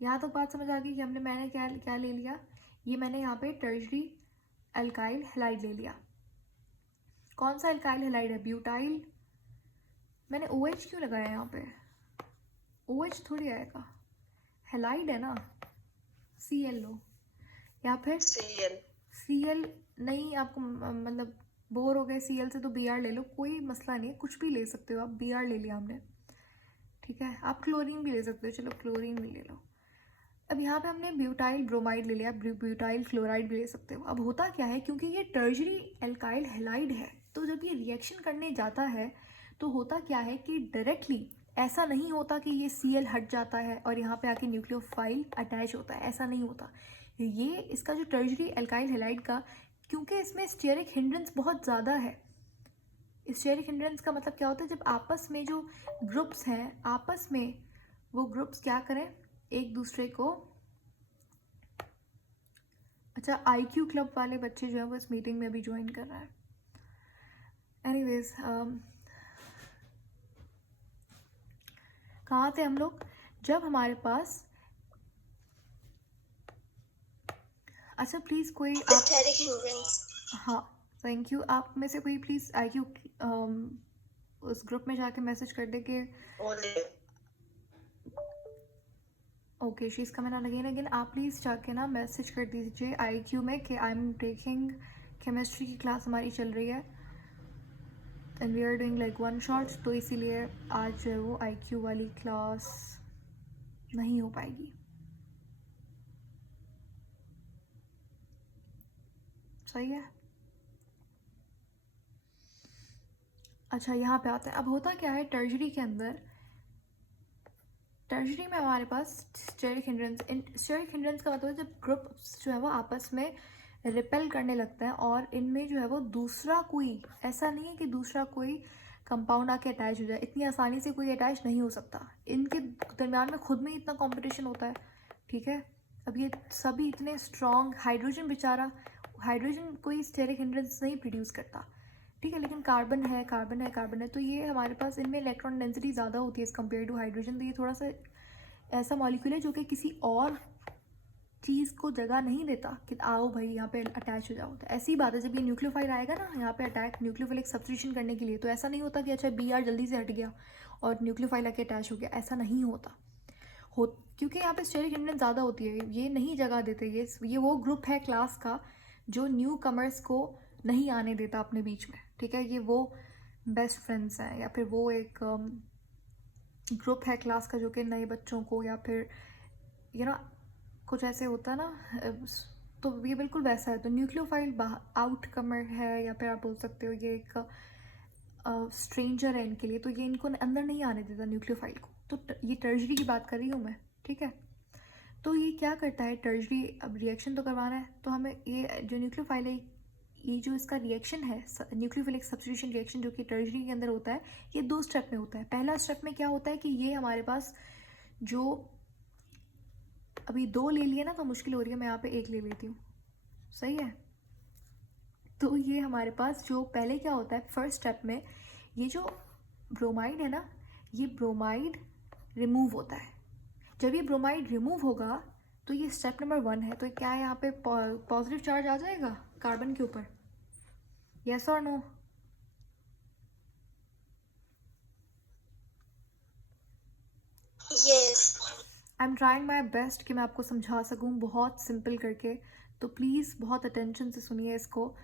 यहाँ तक बात समझ आ गई कि मैंने क्या क्या ले लिया, ये मैंने यहाँ पे टर्जरी एल्काइल हैलाइड ले लिया। कौन सा एल्काइल हैलाइड है, ब्यूटाइल मैंने OH क्यों लगाया यहाँ पे? OH थोड़ी आएगा, हेलाइड है ना, Cl लो, या फिर Cl. Cl नहीं, आपको मतलब बोर हो गए Cl से तो Br ले लो, कोई मसला नहीं है, कुछ भी ले सकते हो आप। Br ले लिया हमने, ठीक है। आप क्लोरीन भी ले सकते हो, चलो क्लोरीन भी ले लो। अब यहाँ पे हमने ब्यूटाइल ब्रोमाइड ले लिया, ब्यूटाइल क्लोराइड भी ले सकते हो। अब होता क्या है, क्योंकि ये टर्जरी एल्काइल हैलाइड है, तो जब ये रिएक्शन करने जाता है तो होता क्या है कि डायरेक्टली ऐसा नहीं होता कि ये Cl हट जाता है और यहाँ पे आके न्यूक्लियोफाइल अटैच होता है, ऐसा नहीं होता। ये इसका जो टर्जरी एल्काइल हैलाइड का, क्योंकि इसमें स्टेरिक हिंड्रेंस बहुत ज़्यादा है। स्टेरिक हिंड्रेंस का मतलब क्या होता है, जब आपस में जो ग्रुप्स हैं, आपस में वो ग्रुप्स क्या करें, एक दूसरे को, अच्छा IQ क्लब वाले बच्चे जो हैं वो इस मीटिंग में भी ज्वाइन कर रहे हैं। एनीवेज, कहाँ थे हम लोग? जब हमारे पास, अच्छा प्लीज़ कोई आप, Steric hindrance. हाँ थैंक यू, आप में से कोई प्लीज़ IQ उस ग्रुप में जाके मैसेज कर दे कि Only. Okay she is coming on again. आप प्लीज़ जाके ना मैसेज कर दीजिए IQ में कि आई एम टेकिंग केमिस्ट्री की क्लास हमारी चल रही है and we are doing like one shot, तो इसीलिए आज जो है वो IQ वाली क्लास नहीं हो पाएगी। सही है। अच्छा यहाँ पे आते हैं। अब होता क्या है टर्जरी के अंदर, टर्जरी में हमारे पास स्टेरिक हिंड्रेंस, स्टेरिक हिंड्रेंस का मतलब है जब ग्रुप्स जो है वो आपस में रिपेल करने लगता है और इनमें जो है वो दूसरा कोई, ऐसा नहीं है कि दूसरा कोई कंपाउंड आके अटैच हो जाए, इतनी आसानी से कोई अटैच नहीं हो सकता। इनके दरम्यान में खुद में ही इतना कंपटीशन होता है, ठीक है। अब ये सभी इतने स्ट्रॉन्ग, हाइड्रोजन बेचारा, हाइड्रोजन कोई स्टेरिक हिंड्रेंस नहीं प्रोड्यूस करता, ठीक है, लेकिन कार्बन है, कार्बन है, कार्बन है, तो ये हमारे पास इनमें इलेक्ट्रॉन डेंसिटी ज़्यादा होती है एज़ कम्पेयर टू हाइड्रोजन। तो ये थोड़ा सा ऐसा मॉलिक्यूल है जो कि किसी और चीज़ को जगह नहीं देता कि आओ भाई यहाँ पे अटैच हो जाओ। तो ऐसी बात है, जब ये न्यूक्लियोफाइल आएगा ना यहाँ पे अटैक, न्यूक्लियोफिलिक सब्स्टिट्यूशन करने के लिए, तो ऐसा नहीं होता कि अच्छा Br जल्दी से हट गया और न्यूक्लियोफाइल आके अटैच हो गया, ऐसा नहीं होता हो, क्योंकि यहाँ पे स्टेरिक हिंड्रेंस ज़्यादा होती है, ये नहीं जगह देते। ये वो ग्रुप है क्लास का जो न्यू कमर्स को नहीं आने देता अपने बीच में, ठीक है। ये वो बेस्ट फ्रेंड्स हैं, या फिर वो एक ग्रुप है क्लास का जो कि नए बच्चों को, या फिर कुछ ऐसे होता है ना, तो ये बिल्कुल वैसा है। तो न्यूक्लियोफाइल आउट कमर है, या फिर आप बोल सकते हो ये एक स्ट्रेंजर है इनके लिए, तो ये इनको अंदर नहीं आने देता न्यूक्लियोफाइल को। तो ये टर्जरी की बात कर रही हूँ मैं, ठीक है। तो ये क्या करता है टर्जरी, अब रिएक्शन तो करवाना है, तो हमें ये जो न्यूक्लियोफाइल है, ये जो इसका रिएक्शन है न्यूक्लियोफिलिक सब्स्टिट्यूशन रिएक्शन जो कि टर्जरी के अंदर होता है, ये 2 स्टेप में होता है। पहला स्टेप में क्या होता है कि ये हमारे पास जो अभी 2 ले लिए ना तो मुश्किल हो रही है, मैं यहाँ पे 1 ले लेती हूँ, सही है। तो ये हमारे पास जो पहले क्या होता है फर्स्ट स्टेप में, ये जो ब्रोमाइड है ना, ये ब्रोमाइड रिमूव होता है। जब ये ब्रोमाइड रिमूव होगा तो ये स्टेप नंबर 1 है, तो क्या यहाँ पे पॉजिटिव चार्ज आ जाएगा कार्बन के ऊपर, यस और no? Yes. I am trying my best कि मैं आपको समझा सकूं बहुत सिंपल करके, तो प्लीज़ बहुत अटेंशन से सुनिए इसको,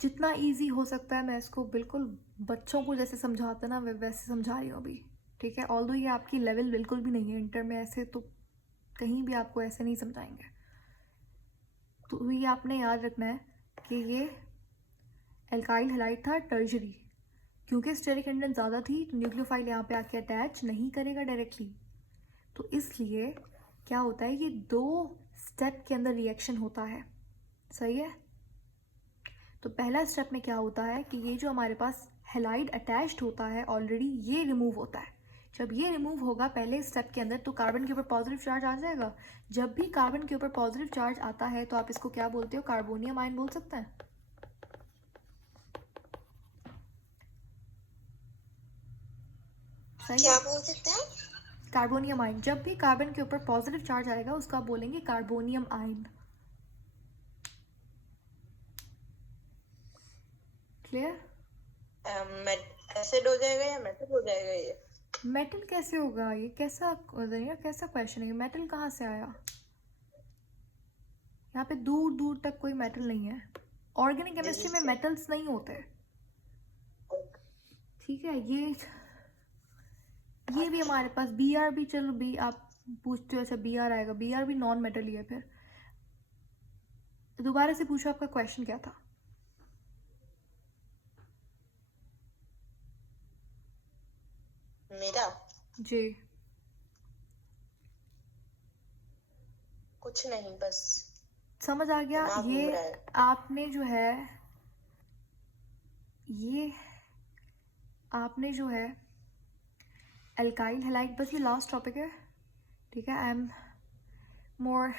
जितना इजी हो सकता है मैं इसको बिल्कुल बच्चों को जैसे समझाते ना वैसे समझा रही हूँ अभी, ठीक है। ऑल्दो ये आपकी लेवल बिल्कुल भी नहीं है इंटर में, ऐसे तो कहीं भी आपको ऐसे नहीं समझाएंगे। तो ये आपने याद रखना है कि ये एल्काइल हैलाइड था टर्जरी, क्योंकि स्टेरिक हिंड्रेंस ज़्यादा थी तो न्यूक्लियोफाइल यहाँ पे आके अटैच नहीं करेगा डायरेक्टली, तो इसलिए क्या होता है ये 2 स्टेप के अंदर रिएक्शन होता है, सही है। तो पहला स्टेप में क्या होता है कि ये जो हमारे पास हैलाइड अटैच्ड होता है ऑलरेडी, ये रिमूव होता है। जब ये रिमूव होगा पहले स्टेप के अंदर, तो कार्बन के ऊपर पॉजिटिव चार्ज आ जाएगा। जब भी कार्बन के ऊपर पॉजिटिव चार्ज आता है तो आप इसको क्या बोलते हो, कार्बोनियम आयन बोल सकते हैं, सही क्या है। बोल सकते हैं? कार्बोनियम आयन, जब भी कार्बन के ऊपर पॉजिटिव चार्ज आएगा उसका आप बोलेंगे कार्बोनियम आयन, क्लियर? एसिड हो जाएगा या मेटल हो जाएगा ये? मेटल कैसे होगा? ये कैसा कैसा क्वेश्चन है? मेटल कहाँ से आया? यहाँ पे दूर दूर तक कोई मेटल नहीं है। ऑर्गेनिक केमिस्ट्री में मेटल्स नहीं होते। ठीक है, ये भी हमारे पास बी आर भी, चलो बी आप पूछते हो, अच्छा बी आर आएगा, बी आर भी नॉन मेटल ही है। फिर दोबारा से पूछो, आपका क्वेश्चन क्या था? मेरा जी कुछ नहीं, बस समझ आ गया। दिमाग घूम ये रहा है। आपने जो है, ये आपने जो है एल्काइल हैलाइड, बस ये लास्ट टॉपिक है। ठीक है, I am more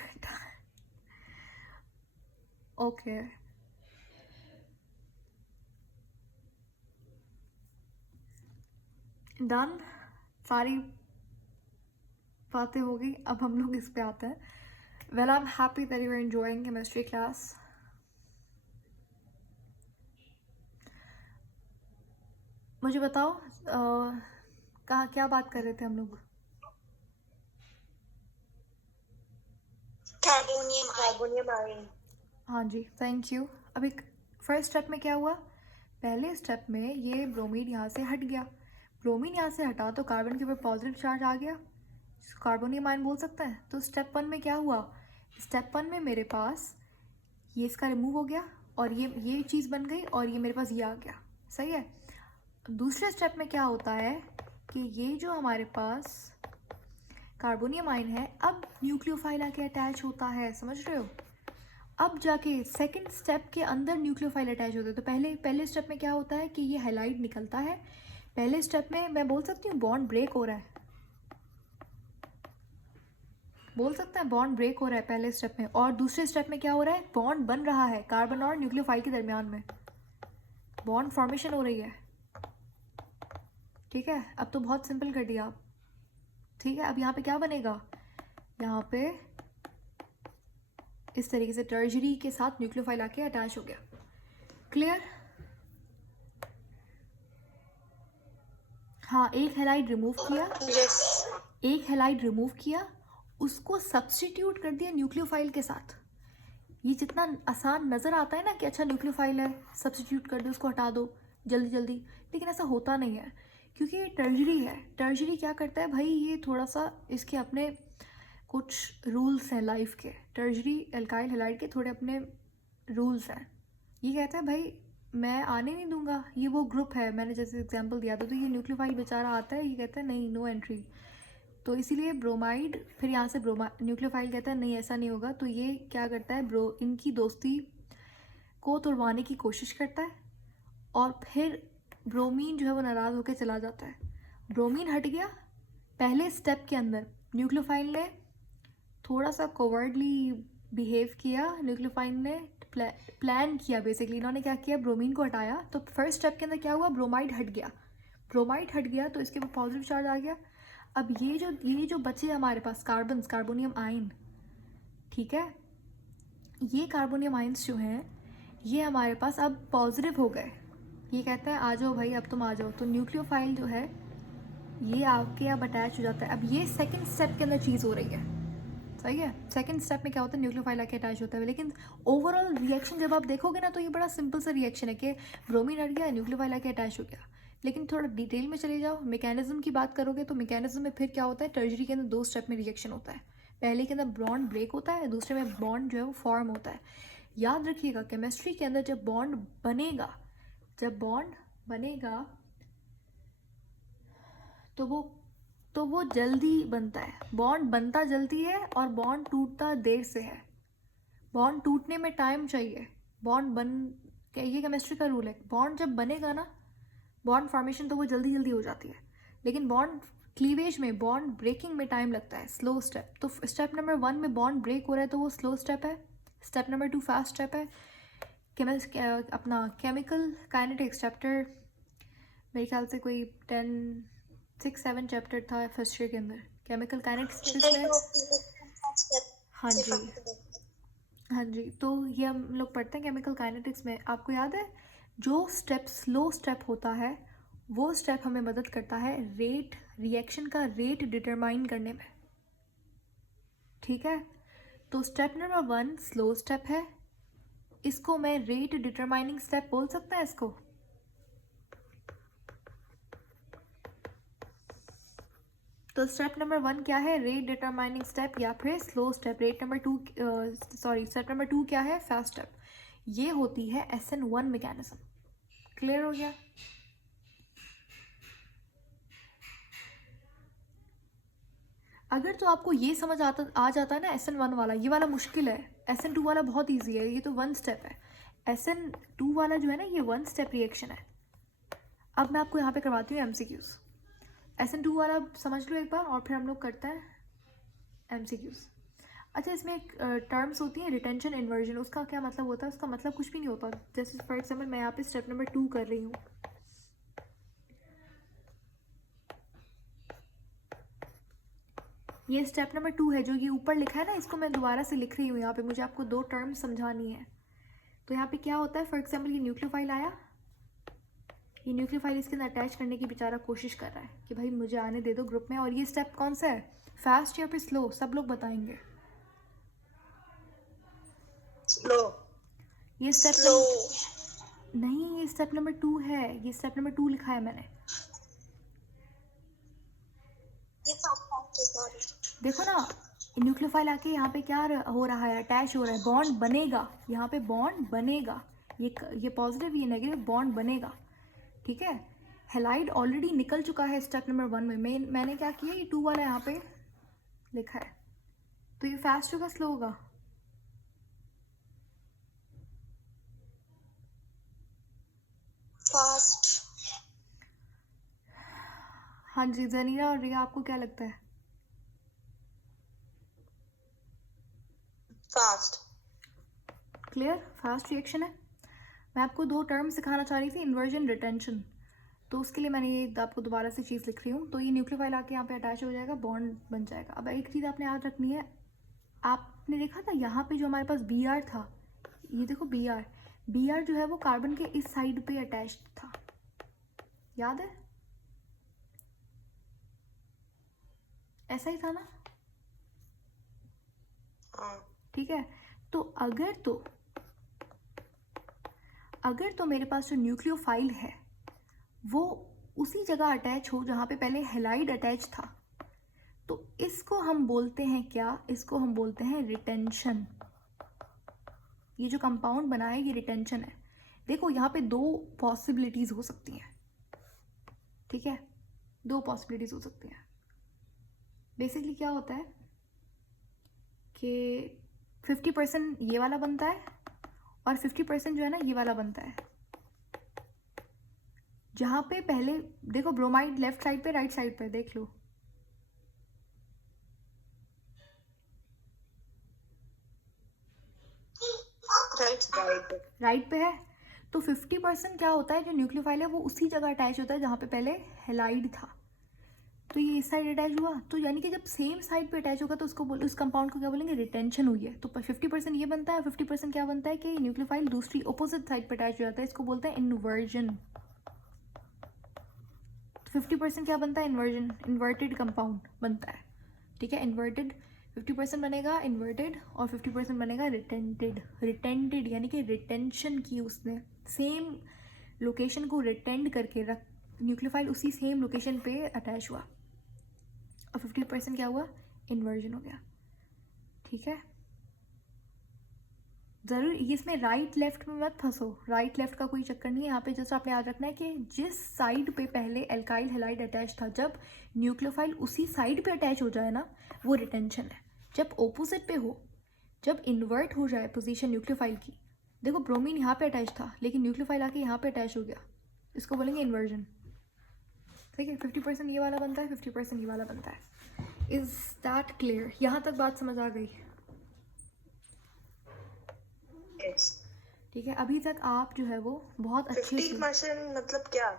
okay. Done, सारी बातें हो गई। अब हम लोग इस पे आते हैं। Well, I am happy that you are enjoying chemistry class. मुझे बताओ, कहाँ क्या बात कर रहे थे हम लोग? Carbonium ion. हाँ जी, थैंक यू। अभी फर्स्ट स्टेप में क्या हुआ? पहले स्टेप में ये ब्रोमीन यहाँ से हट गया। ब्रोमीन यहाँ से हटा तो कार्बन के ऊपर पॉजिटिव चार्ज आ गया, जिसको कार्बोनियम आयन बोल सकते हैं। तो स्टेप 1 में क्या हुआ? स्टेप 1 में मेरे पास ये इसका रिमूव हो गया और ये चीज़ बन गई और ये मेरे पास ये आ गया। सही है। दूसरे स्टेप में क्या होता है कि ये जो हमारे पास कार्बोनियम आयन है, अब न्यूक्लियोफाइल आके अटैच होता है। समझ रहे हो? अब जाके सेकंड स्टेप के अंदर न्यूक्लियोफाइल अटैच होते हैं। तो पहले स्टेप में क्या होता है कि ये हैलाइड निकलता है। पहले स्टेप में मैं बोल सकती हूँ बॉन्ड ब्रेक हो रहा है, बोल सकते हैं बॉन्ड ब्रेक हो रहा है पहले स्टेप में। और दूसरे स्टेप में क्या हो रहा है? बॉन्ड बन रहा है कार्बन और न्यूक्लियोफाइल के दरमियान में, बॉन्ड फॉर्मेशन हो रही है। ठीक है, अब तो बहुत सिंपल कर दिया आप। ठीक है, अब यहाँ पे क्या बनेगा? यहाँ पे इस तरीके से टर्जरी के साथ न्यूक्लियोफाइल आके अटैच हो गया। क्लियर? हाँ, एक हैलाइड रिमूव किया, यस एक हैलाइड रिमूव किया, उसको सब्स्टिट्यूट कर दिया न्यूक्लियोफाइल के साथ। ये जितना आसान नज़र आता है ना कि अच्छा न्यूक्लियोफाइल है, सब्स्टिट्यूट कर दो, उसको हटा दो जल्दी जल्दी, लेकिन ऐसा होता नहीं है क्योंकि ये टर्जरी है। टर्जरी क्या करता है भाई? ये थोड़ा सा इसके अपने कुछ रूल्स हैं लाइफ के। टर्जरी एल्काइल हैलाइड के थोड़े अपने रूल्स हैं। ये कहता है भाई मैं आने नहीं दूंगा, ये वो ग्रुप है, मैंने जैसे एग्जांपल दिया था, तो ये न्यूक्लियोफाइल बेचारा आता है, ये कहता है नहीं, नो एंट्री। तो इसीलिए ब्रोमाइड, फिर यहाँ से न्यूक्लियोफाइल कहता है नहीं ऐसा नहीं होगा, तो ये क्या करता है? इनकी दोस्ती को तोड़वाने की कोशिश करता है और फिर ब्रोमीन जो है वो नाराज़ होकर चला जाता है। ब्रोमीन हट गया। पहले स्टेप के अंदर न्यूक्लियोफाइल ने थोड़ा सा कोवर्डली बिहेव किया, न्यूक्लियोफाइल ने प्लान किया बेसिकली। इन्होंने क्या किया? ब्रोमीन को हटाया। तो फर्स्ट स्टेप के अंदर क्या हुआ? ब्रोमाइड हट गया। ब्रोमाइड हट गया तो इसके ऊपर पॉजिटिव चार्ज आ गया। अब ये जो बचे हमारे पास कार्बोनियम आयन, ठीक है, ये कार्बोनियम आयन्स जो हैं ये हमारे पास अब पॉजिटिव हो गए। ये कहता है आ जाओ भाई, अब तुम आ जाओ। तो न्यूक्लियोफाइल जो है ये आपके अब अटैच हो जाता है। अब ये सेकंड स्टेप के अंदर चीज़ हो रही है। सही है, सेकंड स्टेप में क्या होता है? न्यूक्लियोफाइल आके अटैच होता है। लेकिन ओवरऑल रिएक्शन जब आप देखोगे ना तो ये बड़ा सिंपल सा रिएक्शन है कि ब्रोमीन हट गया, न्यूक्लियोफाइल आके अटैच हो गया। लेकिन थोड़ा डिटेल में चले जाओ, मैकेनिज्म की बात करोगे तो मैकेनिज्म में फिर क्या होता है? टर्जरी के अंदर 2 स्टेप में रिएक्शन होता है। पहले के अंदर बॉन्ड ब्रेक होता है, दूसरे में बॉन्ड जो है वो फॉर्म होता है। याद रखिएगा केमिस्ट्री के अंदर जब बॉन्ड बनेगा तो वो जल्दी बनता है। बॉन्ड बनता जल्दी है और बॉन्ड टूटता देर से है। बॉन्ड टूटने में टाइम चाहिए। ये केमिस्ट्री का रूल है। बॉन्ड जब बनेगा ना, बॉन्ड फॉर्मेशन, तो वो जल्दी जल्दी हो जाती है। लेकिन बॉन्ड क्लीवेज में, बॉन्ड ब्रेकिंग में टाइम लगता है, स्लो स्टेप। तो स्टेप नंबर 1 में बॉन्ड ब्रेक हो रहा है तो वो स्लो स्टेप है। स्टेप नंबर 2 फास्ट स्टेप है। अपना केमिकल काइनेटिक्स चैप्टर मेरे ख्याल से कोई 6-7 चैप्टर था फर्स्ट ईयर के अंदर, केमिकल काइनेटिक्स में। हाँ जी, हाँ जी, तो ये हम लोग पढ़ते हैं केमिकल काइनेटिक्स में। आपको याद है जो स्टेप स्लो स्टेप होता है वो स्टेप हमें मदद करता है रेट, रिएक्शन का रेट डिटरमाइन करने में। ठीक है, तो स्टेप नंबर 1 स्लो स्टेप है, इसको मैं रेट डिटरमाइनिंग स्टेप बोल सकता है इसको। तो स्टेप नंबर 1 क्या है, रेट डिटरमाइनिंग स्टेप या फिर स्लो स्टेप। स्टेप नंबर 2 क्या है, फास्ट स्टेप। ये होती है SN1 मैकेनिज्म। क्लियर हो गया? अगर तो आपको ये समझ आ जाता है ना, SN1 वाला, ये वाला मुश्किल है, SN2 वाला बहुत ईजी है, ये तो 1 स्टेप है। SN2 वाला जो है ना, ये 1 स्टेप रिएक्शन है। अब मैं आपको यहाँ पे करवाती हूँ MCQs। SN2 वाला समझ लो एक बार और फिर हम लोग करते हैं MCQs। अच्छा, इसमें एक टर्म्स होती है रिटेंशन इन्वर्जन, उसका क्या मतलब होता है? उसका मतलब कुछ भी नहीं होता। जैसे फॉर एग्जाम्पल मैं यहाँ पे स्टेप नंबर 2 कर रही हूँ, ये स्टेप नंबर 2 है, जो ये ऊपर लिखा है ना, इसको मैं दोबारा से लिख रही हूँ यहाँ पे, मुझे आपको 2 टर्म्स समझानी है। तो यहाँ पे क्या होता है, फॉर एग्जाम्पल ये न्यूक्लियोफाइल आया, ये न्यूक्लियोफाइल इसके अंदर अटैच करने की बेचारा कोशिश कर रहा है कि भाई मुझे आने दे दो ग्रुप में। और ये स्टेप कौन सा है, फास्ट या फिर स्लो? सब लोग बताएंगे। स्लो। ये स्टेप स्लो। नहीं, ये स्टेप नंबर 2 है, ये स्टेप नंबर 2 लिखा है मैंने। ये फास्ट है, सॉरी। देखो ना, न्यूक्लियोफाइल आके यहाँ पे क्या हो रहा है, अटैच हो रहा है, बॉन्ड बनेगा, यहाँ पे बॉन्ड बनेगा, ये पॉजिटिव ये नेगेटिव बॉन्ड बनेगा। ठीक है, हेलाइड ऑलरेडी निकल चुका है स्टेप नंबर 1 में, मैंने क्या किया, ये 2 वाला यहाँ पे लिखा है। तो ये फास्ट होगा स्लो होगा? फास्ट। हाँ जी, जनीरा और रिया, आपको क्या लगता है? फास्ट। क्लियर, फास्ट रिएक्शन है। मैं आपको 2 टर्म सिखाना चाह रही थी, इन्वर्जन, रिटेंशन, तो उसके लिए मैंने ये आपको दोबारा से चीज़ लिख रही हूँ। तो ये न्यूक्लियोफाइल आके यहाँ पे अटैच हो जाएगा, बॉन्ड बन जाएगा। अब एक चीज़ आपने याद रखनी है, आपने देखा था यहाँ पे जो हमारे पास Br था, ये देखो Br जो है वो कार्बन के इस साइड पे अटैच था, याद है? ऐसा ही था ना? हाँ। ठीक है, तो अगर तो मेरे पास जो न्यूक्लियोफाइल है वो उसी जगह अटैच हो जहाँ पे पहले हेलाइड अटैच था, तो इसको हम बोलते हैं क्या, इसको हम बोलते हैं रिटेंशन। ये जो कंपाउंड बना है ये रिटेंशन है। देखो यहाँ पे 2 पॉसिबिलिटीज़ हो सकती हैं। ठीक है, 2 पॉसिबिलिटीज़ हो सकती हैं। बेसिकली क्या होता है कि 50% ये वाला बनता है और 50% जो है ना ये वाला बनता है। जहाँ पे पहले देखो ब्रोमाइड लेफ्ट साइड पे, राइट साइड पे देख लो, राइट पे है। तो 50% क्या होता है, जो न्यूक्लियोफाइल है वो उसी जगह अटैच होता है जहाँ पे पहले हेलाइड था। तो ये इस साइड अटैच हुआ, तो यानी कि जब सेम साइड पे अटैच होगा तो उसको उस कंपाउंड को क्या बोलेंगे, रिटेंशन हुई है। तो 50% ये बनता है, 50% क्या बनता है कि न्यूक्लियोफाइल दूसरी ऑपोजिट साइड पे अटैच हो जाता है, इसको बोलते हैं इन्वर्जन। तो 50% क्या बनता है, इन्वर्जन, इन्वर्टेड कंपाउंड बनता है। ठीक है, इन्वर्टेड 50% बनेगा इन्वर्टेड और 50% बनेगा रिटेंटेड यानी कि रिटेंशन की उसने, सेम लोकेशन को रिटेंड करके रख, न्यूक्लियोफाइल उसी सेम लोकेशन पे अटैच हुआ और 50% क्या हुआ, इन्वर्जन हो गया। ठीक है, ज़रूर इसमें राइट लेफ्ट में मत फंसो, राइट लेफ्ट का कोई चक्कर नहीं है यहाँ पे। जस्ट आपने याद रखना है कि जिस साइड पे पहले एल्काइल हेलाइड अटैच था, जब न्यूक्लियोफाइल उसी साइड पे अटैच हो जाए ना, वो रिटेंशन है। जब ऑपोजिट पे हो, जब इन्वर्ट हो जाए पोजीशन न्यूक्लियोफाइल की, देखो ब्रोमीन यहाँ पे अटैच था लेकिन न्यूक्लियोफाइल आके यहाँ पे अटैच हो गया, इसको बोलेंगे इन्वर्जन। ठीक है, 50% ये वाला बनता है, 50% ये वाला बनता है। Is that clear? यहाँ तक बात समझ आ गई? ठीक है, अभी तक आप जो है वो बहुत अच्छे से 50% मतलब क्या?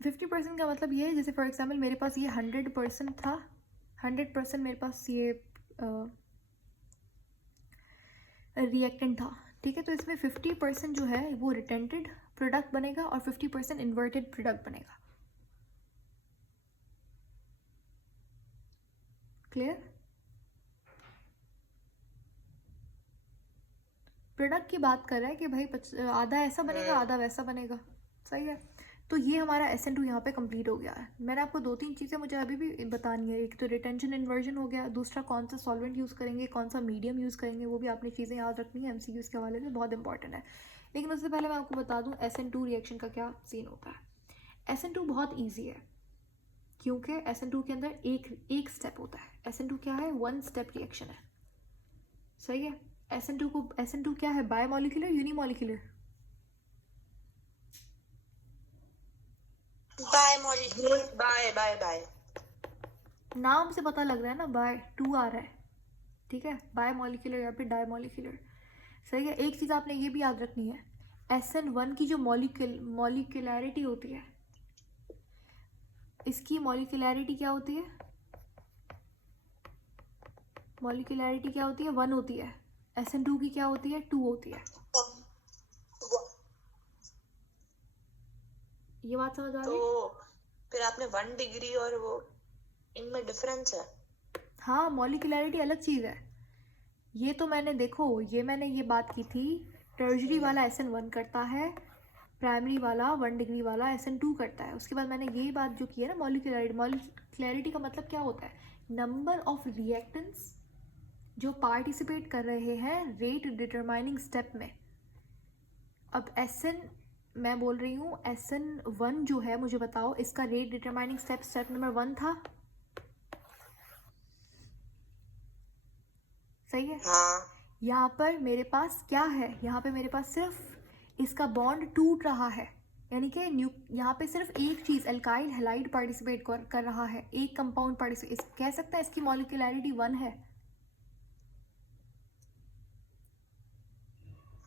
50% का मतलब ये है, जैसे फॉर एग्जांपल मेरे पास ये 100% था, 100% मेरे पास ये रिएक्टेंट था। ठीक है, तो इसमें 50% जो है वो रिटेंटेड प्रोडक्ट बनेगा और 50% इन्वर्टेड प्रोडक्ट बनेगा। क्लियर? प्रोडक्ट की बात कर रहा है कि भाई आधा ऐसा बनेगा आधा वैसा बनेगा, सही है। तो ये हमारा SN2 यहाँ पे कंप्लीट हो गया है। मैंने आपको 2-3 चीज़ें मुझे अभी भी बतानी है। एक तो रिटेंशन इन्वर्जन हो गया, दूसरा कौन सा सॉल्वेंट यूज़ करेंगे, कौन सा मीडियम यूज़ करेंगे, वो भी आपने चीज़ें याद रखनी है, MCQs के हवाले से बहुत इंपॉर्टेंट है। लेकिन उससे पहले मैं आपको बता दूँ SN2 रिएक्शन का क्या सीन होता है। SN2 बहुत ईजी है क्योंकि SN2 के अंदर एक स्टेप होता है। SN2 क्या है? 1 स्टेप रिएक्शन है, सही है। SN2 क्या है? Biomolecular, unimolecular? बाय नाम से पता लग रहा है ना, बाय 2 आ रहा है, ठीक है। बायोमोलिकुलर या फिर डायमोलिकुलर, सही है। एक चीज़ आपने ये भी याद रखनी है, SN1 की जो मॉलिक्यूलैरिटी होती है, इसकी मॉलिक्यूलैरिटी क्या होती है? मॉलिक्यूलैरिटी क्या होती है? 1 होती है। SN2 की क्या होती है? 2 होती है। ये बात समझ आ गई? तो फिर आपने 1 डिग्री और वो इनमें डिफरेंस है। हाँ, मॉलिक्यूलैरिटी अलग चीज़ है। ये तो मैंने देखो, मैंने ये बात की थी, टर्जरी वाला SN1 करता है, प्राइमरी वाला 1 डिग्री वाला SN2 करता है। उसके बाद मैंने ये बात जो की है ना, मॉलिक्यूलैरिटी का मतलब क्या होता है? नंबर ऑफ रिएक्टेंट्स जो पार्टिसिपेट कर रहे हैं रेट डिटरमाइनिंग स्टेप में। अब मैं बोल रही हूँ SN1 जो है, मुझे बताओ इसका रेट डिटरमाइनिंग स्टेप नंबर 1 था, सही है। हाँ। यहाँ पर मेरे पास क्या है? यहाँ पे मेरे पास सिर्फ इसका बॉन्ड टूट रहा है, यानी कि यहाँ पे सिर्फ एक चीज़ एल्काइल हैलाइड पार्टिसिपेट कर रहा है, एक कंपाउंड पार्टिसिपेट, कह सकते हैं इसकी मॉलिक्यूलैरिटी 1 है।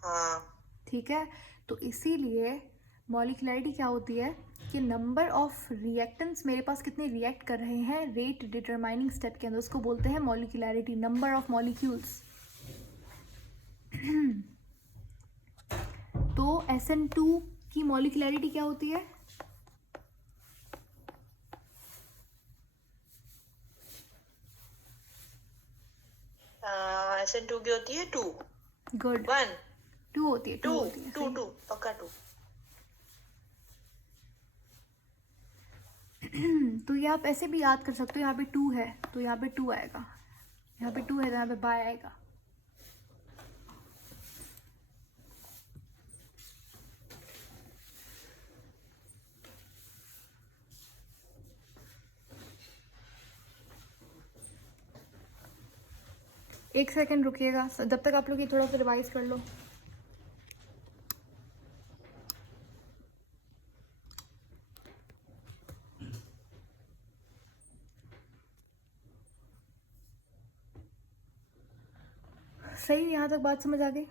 हाँ। ठीक है, तो इसीलिए मॉलिक्यूलैरिटी क्या होती है कि नंबर ऑफ रिएक्टेंट्स मेरे पास कितने रिएक्ट कर रहे हैं रेट डिटरमाइनिंग स्टेप के अंदर, उसको बोलते हैं मॉलिक्यूलैरिटी, नंबर ऑफ मॉलिक्यूल्स। तो SN2 की मॉलिक्यूलैरिटी क्या होती है? SN2 की होती है 2। गुड, 1 2 होती है, 2 होती है, 2 पक्का 2। तो ये आप ऐसे भी याद कर सकते हो, यहाँ पे 2 है तो यहाँ पे 2 आएगा, यहाँ पे 2 है तो यहाँ पे बाय आएगा। एक सेकंड रुकिएगा, जब तक आप लोग ये थोड़ा सा रिवाइज कर लो। सही, यहाँ तक बात समझ आ गई?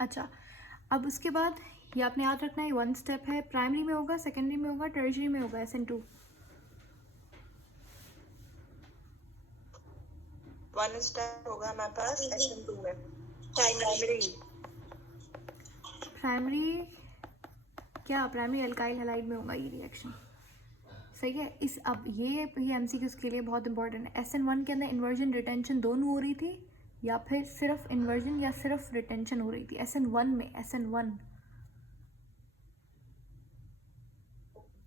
अच्छा, अब उसके बाद ये आपने याद रखना है 1 स्टेप है, प्राइमरी में होगा, सेकेंडरी में होगा, टर्शरी में होगा SN2। 1 स्टेप होगा हमारे पास SN2 में। प्राइमरी क्या? प्राइमरी अल्काइल हैलाइड में होगा ये रिएक्शन, सही है। अब ये MCQs के लिए बहुत इंपॉर्टेंट है। SN1 के अंदर इन्वर्जन रिटेंशन दोनों हो रही थी या फिर सिर्फ इन्वर्जन या सिर्फ रिटेंशन हो रही थी? SN1 में, SN1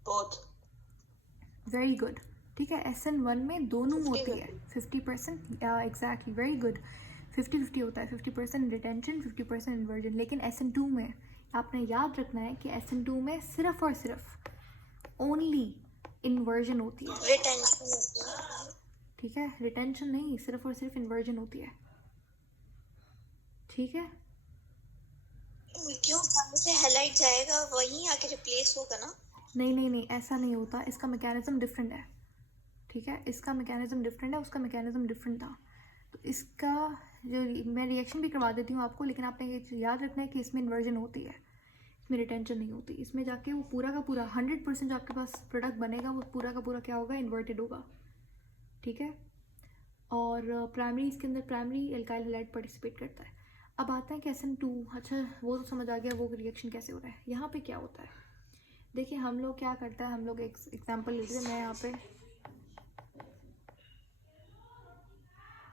बोथ। वेरी गुड, ठीक है। SN1 में दोनों होती है 50%, एग्जैक्टली, वेरी गुड। 50-50 होता है, 50% रिटेंशन, 50% इन्वर्जन। लेकिन SN2 में आपने याद रखना है कि SN2 में सिर्फ और सिर्फ ओनली इन्वर्जन होती है, रिटेंशन होती है। ठीक है, रिटेंशन नहीं, सिर्फ और सिर्फ इन्वर्जन होती है, ठीक है। क्यों? सामने से हाईलाइट जाएगा, वहीं आके रिप्लेस होगा ना? नहीं, ऐसा नहीं होता, इसका मैकेनिज्म डिफरेंट है, ठीक है। इसका मैकेनिज्म डिफरेंट है, उसका मैकेनिज्म डिफरेंट था। तो इसका जो मैं रिएक्शन भी करवा देती हूँ आपको, लेकिन आपने ये याद रखना है कि इसमें इन्वर्जन होती है, इसमें रिटेंशन नहीं होती, इसमें जाके वो पूरा का पूरा 100% जो आपके पास प्रोडक्ट बनेगा वो पूरा का पूरा क्या होगा, इन्वर्टेड होगा, ठीक है। और प्राइमरी, इसके अंदर प्राइमरी एल्काइल हैलाइड पार्टिसिपेट करता है। अब आता है कि SN2, अच्छा वो तो समझ आ गया वो रिएक्शन कैसे हो रहा है। यहाँ पे क्या होता है, देखिए हम लोग क्या करता है, हम लोग एक एग्जाम्पल लेते हैं।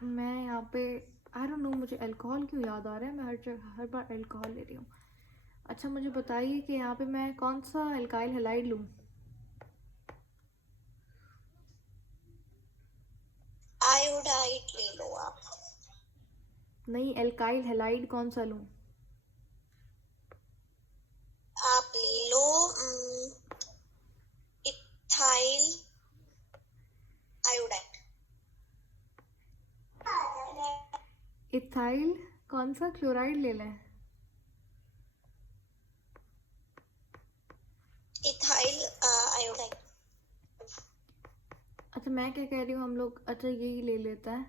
मैं यहाँ पे आई डोंट नो मुझे अल्कोहल क्यों याद आ रहा है, मैं हर बार अल्कोहल ले रही हूँ। अच्छा मुझे बताइए कि यहाँ पे मैं कौन सा एल्काइल हैलाइड लूँ। आयोडाइड ले लो आप। नहीं, एल्काइल हैलाइड कौन सा लूँ। आप ले लो इथाइल आयोडाइड। इथाइल कौन सा, क्लोराइड ले लें। Ethyl iodide. अच्छा मैं क्या कह रही हूँ, हम लोग अच्छा यही ले लेता है,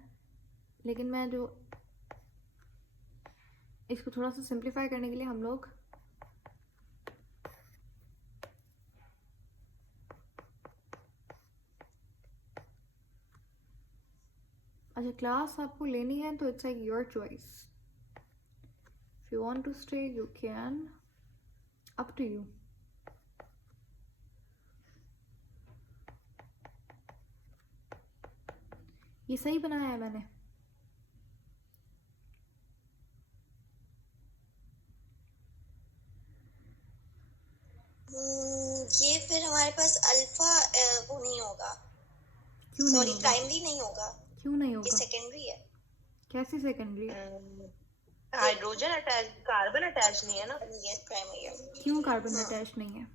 लेकिन मैं जो इसको थोड़ा सा सिंप्लीफाई करने के लिए हम लोग अच्छा क्लास आपको लेनी है तो it's like your choice, if you want to stay you can, up to you. ये सही बनाया है मैंने। ये फिर हमारे पास अल्फा वो नहीं होगा, क्यों नहीं सॉरी होगा, प्राइमरी नहीं होगा, क्यों नहीं ये होगा, सेकेंडरी है। कैसे सेकेंडरी है, हाइड्रोजन अटैच, कार्बन अटैच नहीं है ना, ये प्राइमरी है। क्यों कार्बन अटैच नहीं है,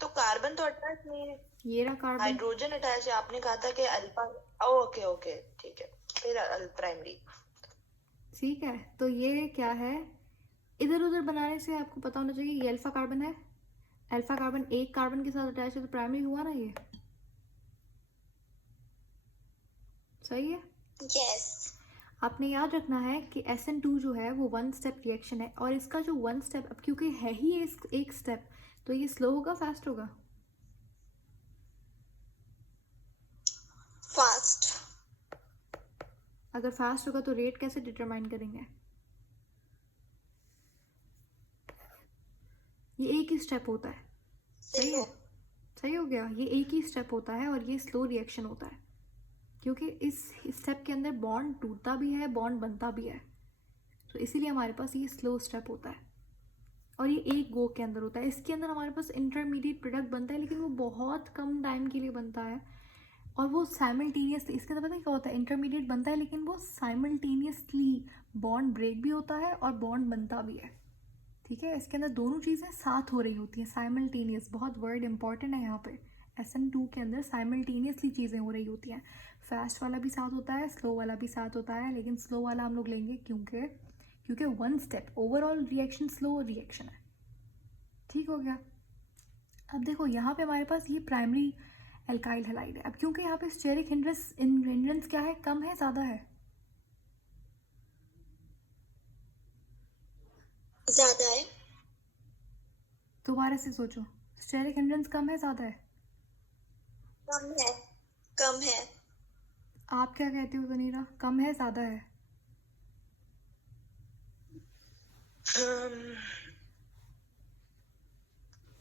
तो कार्बन तो अटैच नहीं है, ये रहा कार्बन। हाइड्रोजन अटैच है। आपने कहा था कि अल्फा, ओके ओके ठीक है, फिर प्राइमरी। ठीक है, तो ये क्या है, इधर उधर बनाने से आपको पता होना चाहिए ये अल्फा कार्बन है, अल्फा कार्बन एक कार्बन के साथ अटैच है तो प्राइमरी हुआ ना, ये सही है। यस। आपने याद रखना है कि SN2 जो है वो 1 स्टेप रिएक्शन है, और इसका जो 1 स्टेप, अब क्योंकि है ही एक स्टेप, तो ये स्लो होगा फास्ट होगा, फास्ट। अगर फास्ट होगा तो रेट कैसे डिटरमाइन करेंगे, ये एक ही स्टेप होता है, सही है, सही हो गया, ये एक ही स्टेप होता है और ये स्लो रिएक्शन होता है, क्योंकि इस स्टेप के अंदर बॉन्ड टूटता भी है बॉन्ड बनता भी है, तो इसीलिए हमारे पास ये स्लो स्टेप होता है और ये एक गो के अंदर होता है। इसके अंदर हमारे पास इंटरमीडिएट प्रोडक्ट बनता है, लेकिन वो बहुत कम टाइम के लिए बनता है और वो साइमल्टेनियसली, इसके अंदर पता है क्या होता है, इंटरमीडिएट बनता है लेकिन वो साइमल्टेनियसली बॉन्ड ब्रेक भी होता है और बॉन्ड बनता भी है, ठीक है। इसके अंदर दोनों चीज़ें साथ हो रही होती हैं, साइमल्टेनियस, बहुत वर्ड इंपॉर्टेंट है यहाँ पे। SN2 के अंदर साइमल्टेनियसली चीज़ें हो रही होती हैं, फास्ट वाला भी साथ होता है स्लो वाला भी साथ होता है, लेकिन स्लो वाला हम लोग लेंगे क्योंकि 1 step overall reaction slow reaction है, ठीक हो गया। अब देखो यहाँ पे हमारे पास ये प्राइमरी एल्काइल हैलाइड है। अब क्योंकि यहाँ पे स्टेरिक हिंड्रेंस क्या है, कम है ज़्यादा है, ज्यादा है। दोबारा से सोचो, स्टेरिक हिंड्रेंस कम है ज़्यादा है, कम है। कम है। आप क्या कहते हो तनीरा, कम है ज़्यादा है,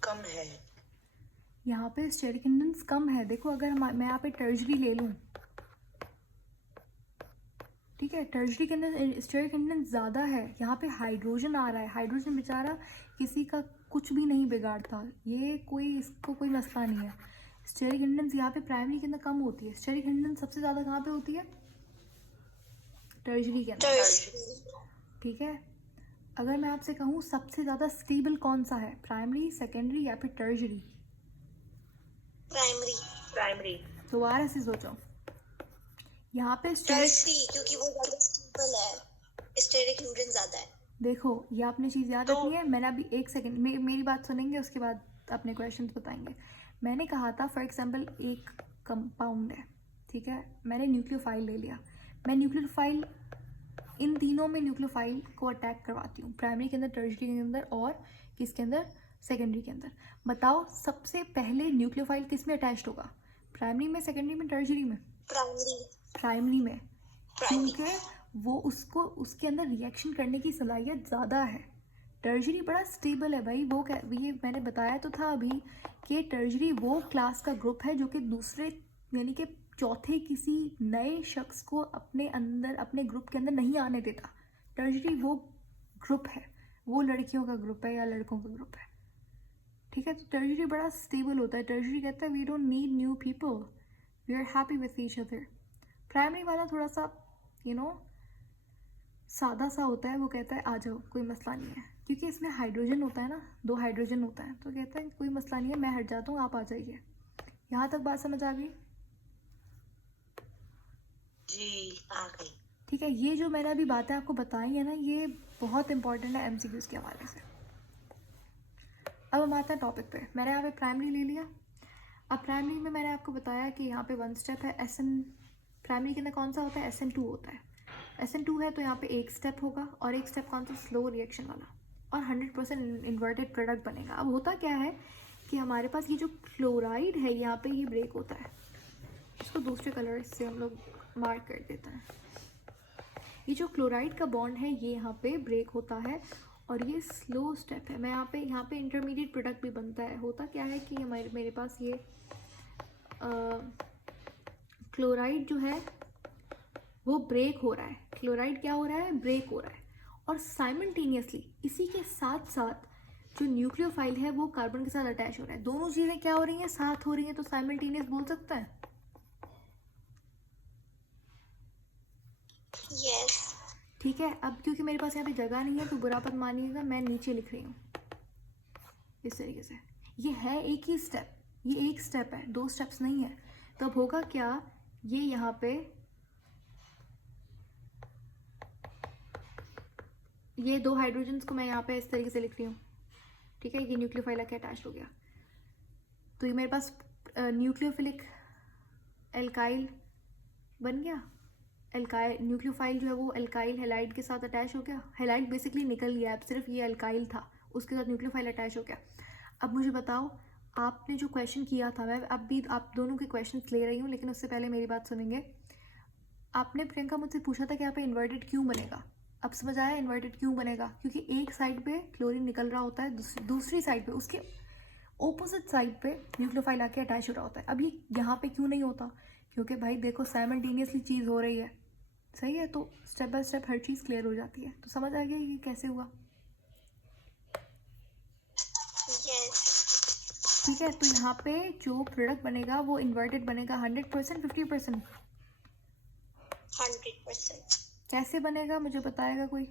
कम है। यहाँ पे स्टेरिक हिंड्रेंस कम है। देखो अगर मैं यहाँ पे टर्जरी ले लूँ, ठीक है, टर्जरी के अंदर स्टेरिक हिंड्रेंस ज़्यादा है, यहाँ पे हाइड्रोजन आ रहा है, हाइड्रोजन बेचारा किसी का कुछ भी नहीं बिगाड़ता, ये इसको कोई मसला नहीं है। स्टेरिक हिंड्रेंस यहाँ पे प्राइमरी के अंदर कम होती है, स्टेरिक हिंड्रेंस सबसे ज़्यादा कहाँ पे होती है, टर्जरी के अंदर, ठीक है। अगर मैं आपसे कहूँ सबसे ज़्यादा स्टेबल कौन सा है, प्राइमरी सेकेंडरी या फिर टर्जरी, प्राइमरी। प्राइमरी। दोबारा से सोचो, यहाँ पे टर्शरी क्योंकि वो ज्यादा स्टेबल है, स्टेरिक हिंड्रेंस ज्यादा है। देखो ये आपने चीज़ याद रखनी है। मैंने अभी एक सेकंड मेरी बात सुनेंगे, उसके बाद अपने क्वेश्चंस बताएंगे। मैंने कहा था फॉर एग्जांपल एक कंपाउंड है, ठीक है, मैंने न्यूक्लियोफाइल ले लिया, मैं न्यूक्लियोफाइल इन तीनों में न्यूक्लियोफाइल को अटैक करवाती हूँ, प्राइमरी के अंदर, टर्शरी के अंदर और किसके अंदर, सेकेंडरी के अंदर। बताओ सबसे पहले न्यूक्लियोफाइल किस में अटैच्ड होगा, प्राइमरी में, सेकेंडरी में, टर्शियरी में? प्राइमरी। प्राइमरी में, प्राइमरी। क्योंकि वो उसको उसके अंदर रिएक्शन करने की सलाहियत ज़्यादा है। टर्शियरी बड़ा स्टेबल है भाई, वो ये मैंने बताया तो था अभी कि टर्शियरी वो क्लास का ग्रुप है जो कि दूसरे यानी कि चौथे किसी नए शख्स को अपने अंदर अपने ग्रुप के अंदर नहीं आने देता। टर्शियरी वो ग्रुप है, वो लड़कियों का ग्रुप है या लड़कों का ग्रुप है, ठीक है। तो टर्शियरी बड़ा स्टेबल होता है। टर्शियरी कहता है we don't need new people, we are happy with each other. Primary वाला थोड़ा सा सादा सा होता है, वो कहता है आ जाओ कोई मसला नहीं है, क्योंकि इसमें हाइड्रोजन होता है ना, 2 हाइड्रोजन होता है, तो कहता है कोई मसला नहीं है, मैं हट जाता हूँ, आप आ जाइए। यहाँ तक बात समझ आ गई? जी आ गई। ठीक है, ये जो मैंने अभी बातें आपको बताई है ना, ये बहुत इंपॉर्टेंट है एमसीक्यूज के हवाले से। अब हम आते हैं टॉपिक पे। मैंने यहाँ पे प्राइमरी ले लिया। अब प्राइमरी में मैंने आपको बताया कि यहाँ पे 1 स्टेप है, SN प्राइमरी के अंदर कौन सा होता है, SN2 होता है। SN2 है तो यहाँ पे 1 स्टेप होगा, और 1 स्टेप कौन सा, स्लो रिएक्शन वाला, और 100% इन्वर्टेड प्रोडक्ट बनेगा। अब होता क्या है कि हमारे पास ये जो क्लोराइड है यहाँ पे ये ब्रेक होता है, इसको दूसरे कलर से हम लोग मार्क कर देते हैं। ये जो क्लोराइड का बॉन्ड है ये यहाँ पे ब्रेक होता है, और ये स्लो स्टेप है। मैं यहाँ पे इंटरमीडिएट प्रोडक्ट भी बनता है। होता क्या है कि मेरे पास ये क्लोराइड जो है वो ब्रेक हो रहा है, क्लोराइड क्या हो रहा है, ब्रेक हो रहा है, और साइमल्टेनियसली इसी के साथ साथ जो न्यूक्लियोफाइल है वो कार्बन के साथ अटैच हो रहा है। दोनों चीज़ें क्या हो रही हैं, साथ हो रही हैं, तो साइमल्टेनियस बोल सकते हैं। यस। ठीक है, अब क्योंकि मेरे पास यहाँ पे जगह नहीं है तो बुरा मत मानिएगा, मैं नीचे लिख रही हूँ इस तरीके से। ये है एक ही स्टेप, ये एक स्टेप है, 2 स्टेप्स नहीं है। तो अब होगा क्या, ये यहाँ पे ये 2 हाइड्रोजन्स को मैं यहाँ पे इस तरीके से लिख रही हूँ, ठीक है। ये न्यूक्लियोफाइल आके अटैच हो गया, तो ये मेरे पास न्यूक्लियोफिलिक एल्काइल बन गया। एल्काइल न्यूक्लियोफाइल जो है वो एल्काइल हेलाइड के साथ अटैच हो गया। हेलाइड बेसिकली निकल गया, अब सिर्फ ये एल्काइल था, उसके साथ न्यूक्लियोफाइल अटैच हो गया। अब मुझे बताओ, आपने जो क्वेश्चन किया था, मैं अब भी आप दोनों के क्वेश्चन ले रही हूँ, लेकिन उससे पहले मेरी बात सुनेंगे। आपने प्रियंका मुझसे पूछा था कि यहाँ पे इन्वर्टेड क्यों बनेगा। अब समझ आया इन्वर्टेड क्यों बनेगा, क्योंकि एक साइड पे क्लोरीन निकल रहा होता है, दूसरी साइड पे उसके ऑपोजिट साइड पे न्यूक्लियोफाइल आके अटैच हो रहा होता है। अब ये यहाँ पे क्यों नहीं होता, क्योंकि भाई देखो साइमल्टेनियसली चीज़ हो रही है, सही है, तो step by step her cheese clear हो जाती है। तो समझ आ गया ये कैसे हुआ। यस। ठीक है, तो यहाँ पे जो प्रोडक्ट बनेगा वो इन्वर्टेड बनेगा 100%, 50%। 100%। कैसे बनेगा मुझे बताएगा कोई?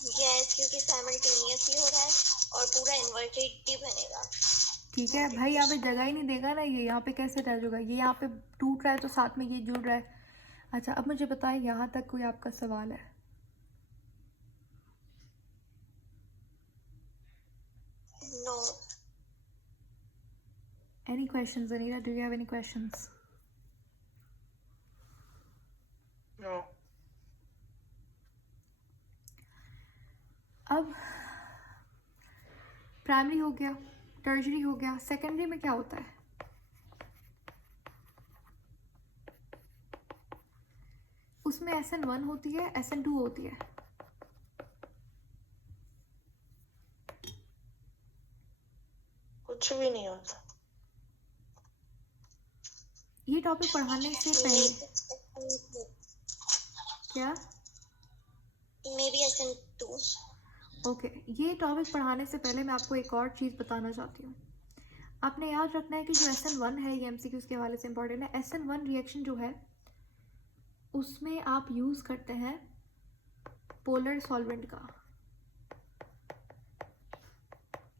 यस, क्योंकि साइमल्टेनियसली हो रहा है और पूरा इन्वर्टेड ही बनेगा। ठीक है भाई, यहाँ पे जगह ही नहीं देगा ना, ये यहाँ पे कैसे अटैच होगा, ये यहाँ पे टूट रहा है तो साथ में ये जुड़ रहा है। अच्छा, अब मुझे बताएं यहाँ तक कोई आपका सवाल है? No. Any questions Anita, do you have any questions? No. अब प्राइमरी हो गया, टर्शरी हो गया, सेकेंडरी में क्या होता है? उसमें SN1 होती है, SN2 होती है। कुछ भी नहीं होता। ये टॉपिक पढ़ाने से पहले क्या? May be SN2। ओके, ये टॉपिक पढ़ाने से पहले मैं आपको एक और चीज़ बताना चाहती हूँ। आपने याद रखना है कि जो SN1 है, ये MCQ के हवाले से इंपॉर्टेंट है। SN1 रिएक्शन जो है उसमें आप यूज़ करते हैं पोलर सॉल्वेंट का।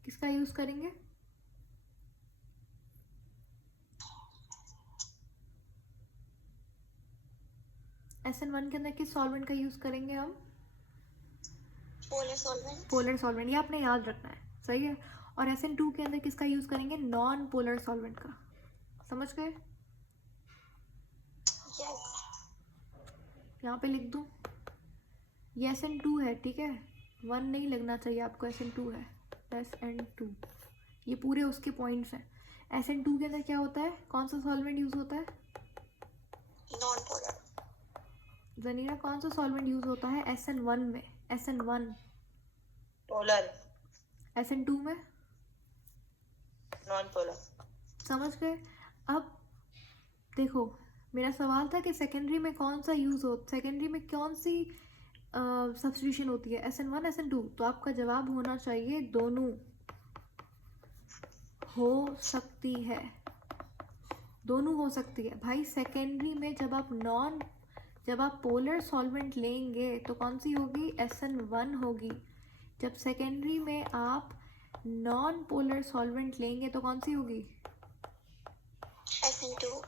किसका यूज़ करेंगे? SN1 के अंदर किस सॉल्वेंट का यूज़ करेंगे हम? Polar solvent. पोलर सॉल्वेंट, ये आपने याद रखना है, सही है। और SN2 के अंदर किसका यूज़ करेंगे? नॉन पोलर सॉल्वेंट का। समझ गए? यस। यहाँ पे लिख दूँ, ये SN2 है, ठीक है, 1 नहीं लगना चाहिए आपको, SN2 है, SN2। ये पूरे उसके पॉइंट्स हैं। SN2 के अंदर क्या होता है, कौन सा सॉल्वेंट यूज़ होता है? Non polar. जनीरा कौन सा सॉल्वेंट यूज़ होता है SN1 में? SN1। पोलर। SN2 में? Non polar. समझ गए? अब देखो, मेरा सवाल था कि सेकेंडरी में कौन सा यूज़ हो, सेकेंडरी में कौन सी सब्स्टिट्यूशन होती है, SN1 SN2? तो आपका जवाब होना चाहिए दोनों हो सकती है, दोनों हो सकती है भाई। सेकेंडरी में जब आप पोलर सॉल्वेंट लेंगे तो कौन सी होगी, SN1 होगी। जब सेकेंडरी में आप नॉन पोलर सॉल्वेंट लेंगे तो कौन सी होगी, SN2।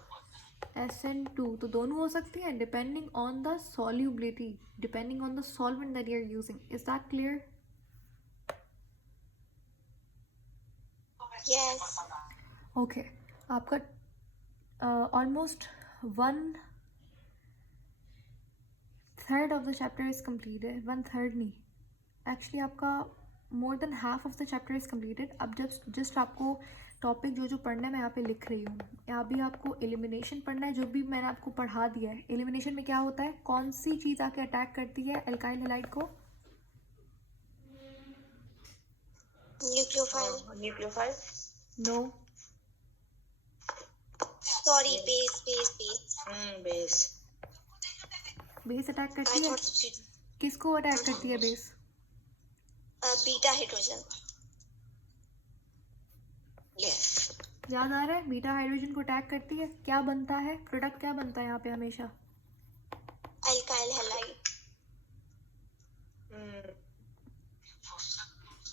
SN2। तो दोनों हो सकती है depending on the solubility, depending on the solvent that you are using. Is that clear? Yes. Okay. आपका almost 1/3 of the chapter is completed. 1/3 नहीं, actually आपका more than half of the chapter is completed. अब just आपको topic जो पढ़ना है मैं यहाँ पे लिख रही हूँ। यहाँ भी आपको एलिमिनेशन पढ़ना है, जो भी मैंने आपको पढ़ा दिया है। एलिमिनेशन में क्या होता है, कौन सी चीज़ आके अटैक करती है एल्काइल हैलाइड को? Nucleophile. Nucleophile. No. Sorry, base base base. Base. Base attack आई करती है, थॉट सब्स्टिट्यूट। किसको अटैक करती है बेस? Beta hydrogen. यस। याद आ रहा है, बीटा हाइड्रोजन को अटैक करती है। क्या बनता है, प्रोडक्ट क्या बनता है यहाँ पे हमेशा? अल्काइल हैलाइड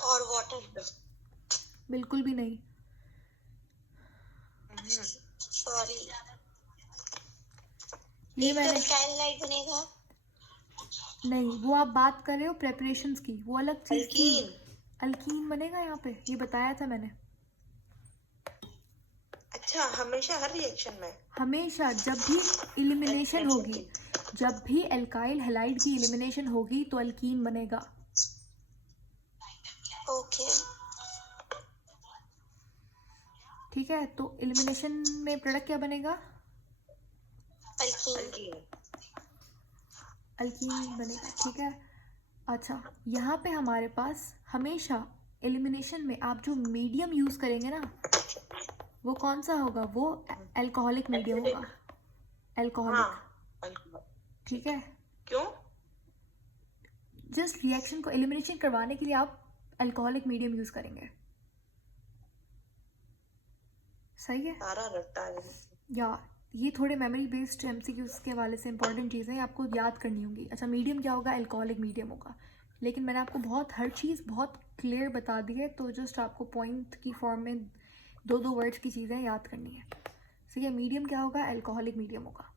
और वाटर। बिल्कुल भी नहीं। सॉरी, ये एक तो मैंने अल्काइल हैलाइड बनेगा। नहीं, वो आप बात कर रहे हो प्रेपरेशंस की, वो अलग चीज़ थी। अल्कीन। अल्कीन बनेगा यहाँ पे, ये बताया था मैंने। अच्छा, हमेशा हर रिएक्शन में? हमेशा जब भी एलिमिनेशन अच्छा, होगी, जब भी एल्काइल हैलाइड की एलिमिनेशन होगी तो अल्कीन बनेगा। ओके। ठीक है, तो एलिमिनेशन में प्रोडक्ट क्या बनेगा? अल्कीन। अल्कीन। अल्कीन बनेगा। ठीक है, अच्छा यहाँ पे हमारे पास हमेशा एलिमिनेशन में आप जो मीडियम यूज़ करेंगे ना, वो कौन सा होगा, वो अल्कोहलिक मीडियम होगा। अल्कोहलिक। अल्कोहल। ठीक है, क्यों? जस्ट रिएक्शन को एलिमिनेशन करवाने के लिए आप अल्कोहलिक मीडियम यूज़ करेंगे। सही है? सारा रट्टा है। या ये थोड़े मेमोरी बेस्ड MCQs के हवाले से इंपॉर्टेंट चीज़ें आपको याद करनी होंगी। अच्छा, मीडियम क्या होगा, अल्कोहलिक मीडियम होगा। लेकिन मैंने आपको हर चीज़ बहुत क्लियर बता दी है, तो जस्ट आपको पॉइंट की फॉर्म में 2 वर्ड्स की चीज़ें याद करनी है। ठीक है, मीडियम क्या होगा, अल्कोहलिक मीडियम होगा।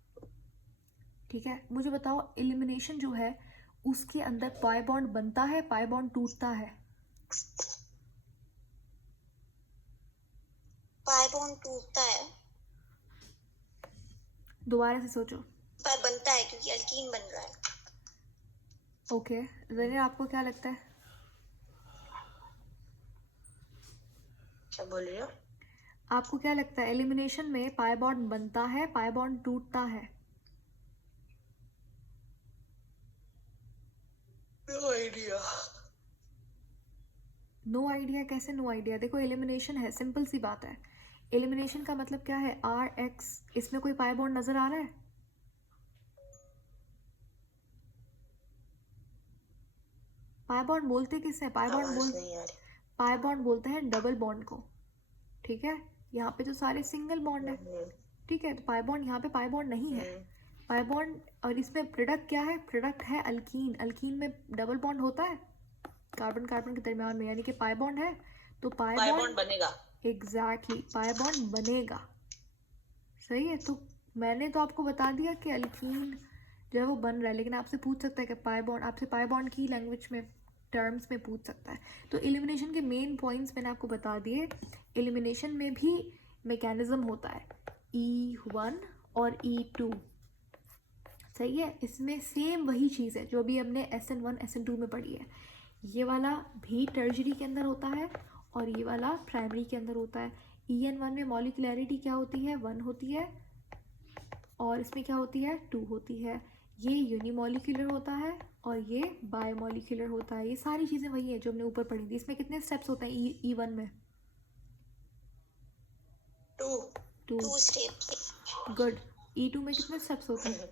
ठीक है, मुझे बताओ एलिमिनेशन जो है उसके अंदर पाई बॉन्ड बनता है, पाई बॉन्ड टूटता है? पाई बॉन्ड टूटता है। दोबारा से सोचो। पर बनता है क्योंकि अल्कीन बन रहा है। ओके, ज़रीर आपको क्या लगता है? क्या बोल रही हो? आपको क्या लगता है एलिमिनेशन में पाई बॉन्ड बनता है, पाई बॉन्ड टूटता है? No idea. No idea? कैसे नो आइडिया? देखो एलिमिनेशन है, सिंपल सी बात है। एलिमिनेशन का मतलब क्या है, RX। इसमें कोई पाई बॉन्ड नजर आ रहा है? पाई बॉन्ड बोलते किसे हैं? पाई बॉन्ड बोलते हैं डबल बॉन्ड को। ठीक है, यहाँ पे तो सारे सिंगल बॉन्ड है। ठीक है, तो पाई बॉन्ड, यहाँ पे पाई बॉन्ड नहीं है। पाई बॉन्ड, और इसमें प्रोडक्ट क्या है, प्रोडक्ट है अल्कीन। अल्कीन में डबल बॉन्ड होता है कार्बन कार्बन के दरमियान में, यानी कि पाई बॉन्ड है, तो पाई बॉन्ड बनेगा। एग्जैक्टली, पाई बॉन्ड बनेगा। सही है, तो मैंने तो आपको बता दिया कि अल्कीन जो है वो बन रहा है, लेकिन आपसे पूछ सकता है कि पाई बॉन्ड, आपसे पाई बॉन्ड की लैंग्वेज में, टर्म्स में पूछ सकता है। तो एलिमिनेशन के मेन पॉइंट्स मैंने आपको बता दिए। एलिमिनेशन में भी मैकेनिज्म होता है E1 और E2। सही है, इसमें सेम वही चीज़ है जो भी हमने SN1 SN2 में पढ़ी है। ये वाला भी टर्शरी के अंदर होता है और ये वाला प्राइमरी के अंदर होता है। EN1 में मॉलिक्यूलैरिटी क्या होती है, 1 होती है, और इसमें क्या होती है, 2 होती है। ये यूनिमॉलिक्यूलर होता है और ये बायोमॉलिक्यूलर होता है। ये सारी चीज़ें वही हैं जो हमने ऊपर पढ़ी थी। इसमें कितने स्टेप्स होते हैं E1 में? 2 2। 2 steps. गुड। E2 में कितने स्टेप्स होते हैं?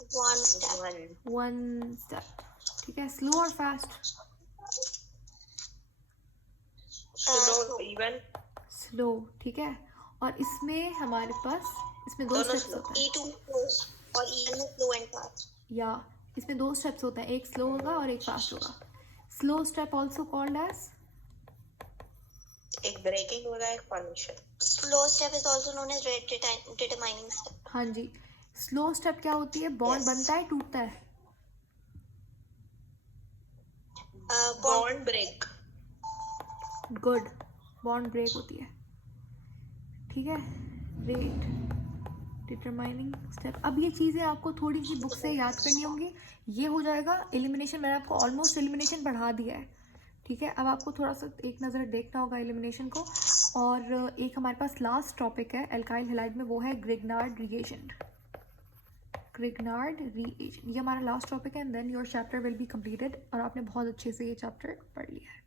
1 step. 1 1 स्टेप। ठीक है, स्लो और फास्ट? Slow even slow. ठीक है, और इसमें हमारे पास इसमें 2 दोनों स्टेप्स slow। होते हैं, E2 slow और E1 में slow and fast. या इसमें 2 स्टेप्स होते हैं, एक स्लो होगा और एक फास्ट होगा। Slow step also called as, एक ब्रेकिंग होगा, एक formation. Slow step is also known as determining step. हाँ जी। स्लो स्टेप क्या होती है, बॉन्ड Yes. बनता है टूटता है? Bond. Bond break. Good, bond break होती है। ठीक है, रेट डिटरमाइनिंग स्टेप। अब ये चीज़ें आपको थोड़ी सी बुक से याद करनी होंगी। ये हो जाएगा एलिमिनेशन। मैंने आपको ऑलमोस्ट एलिमिनेशन पढ़ा दिया है। ठीक है, अब आपको थोड़ा सा एक नज़र देखना होगा एलिमिनेशन को। और एक हमारे पास लास्ट टॉपिक है एल्काइल हैलाइड में, वो है ग्रिग्नार्ड रिएजेंट। ग्रिग्नार्ड रिएजेंट ये हमारा लास्ट टॉपिक है, and then your chapter will be completed. और आपने बहुत अच्छे से ये चैप्टर पढ़ लिया है।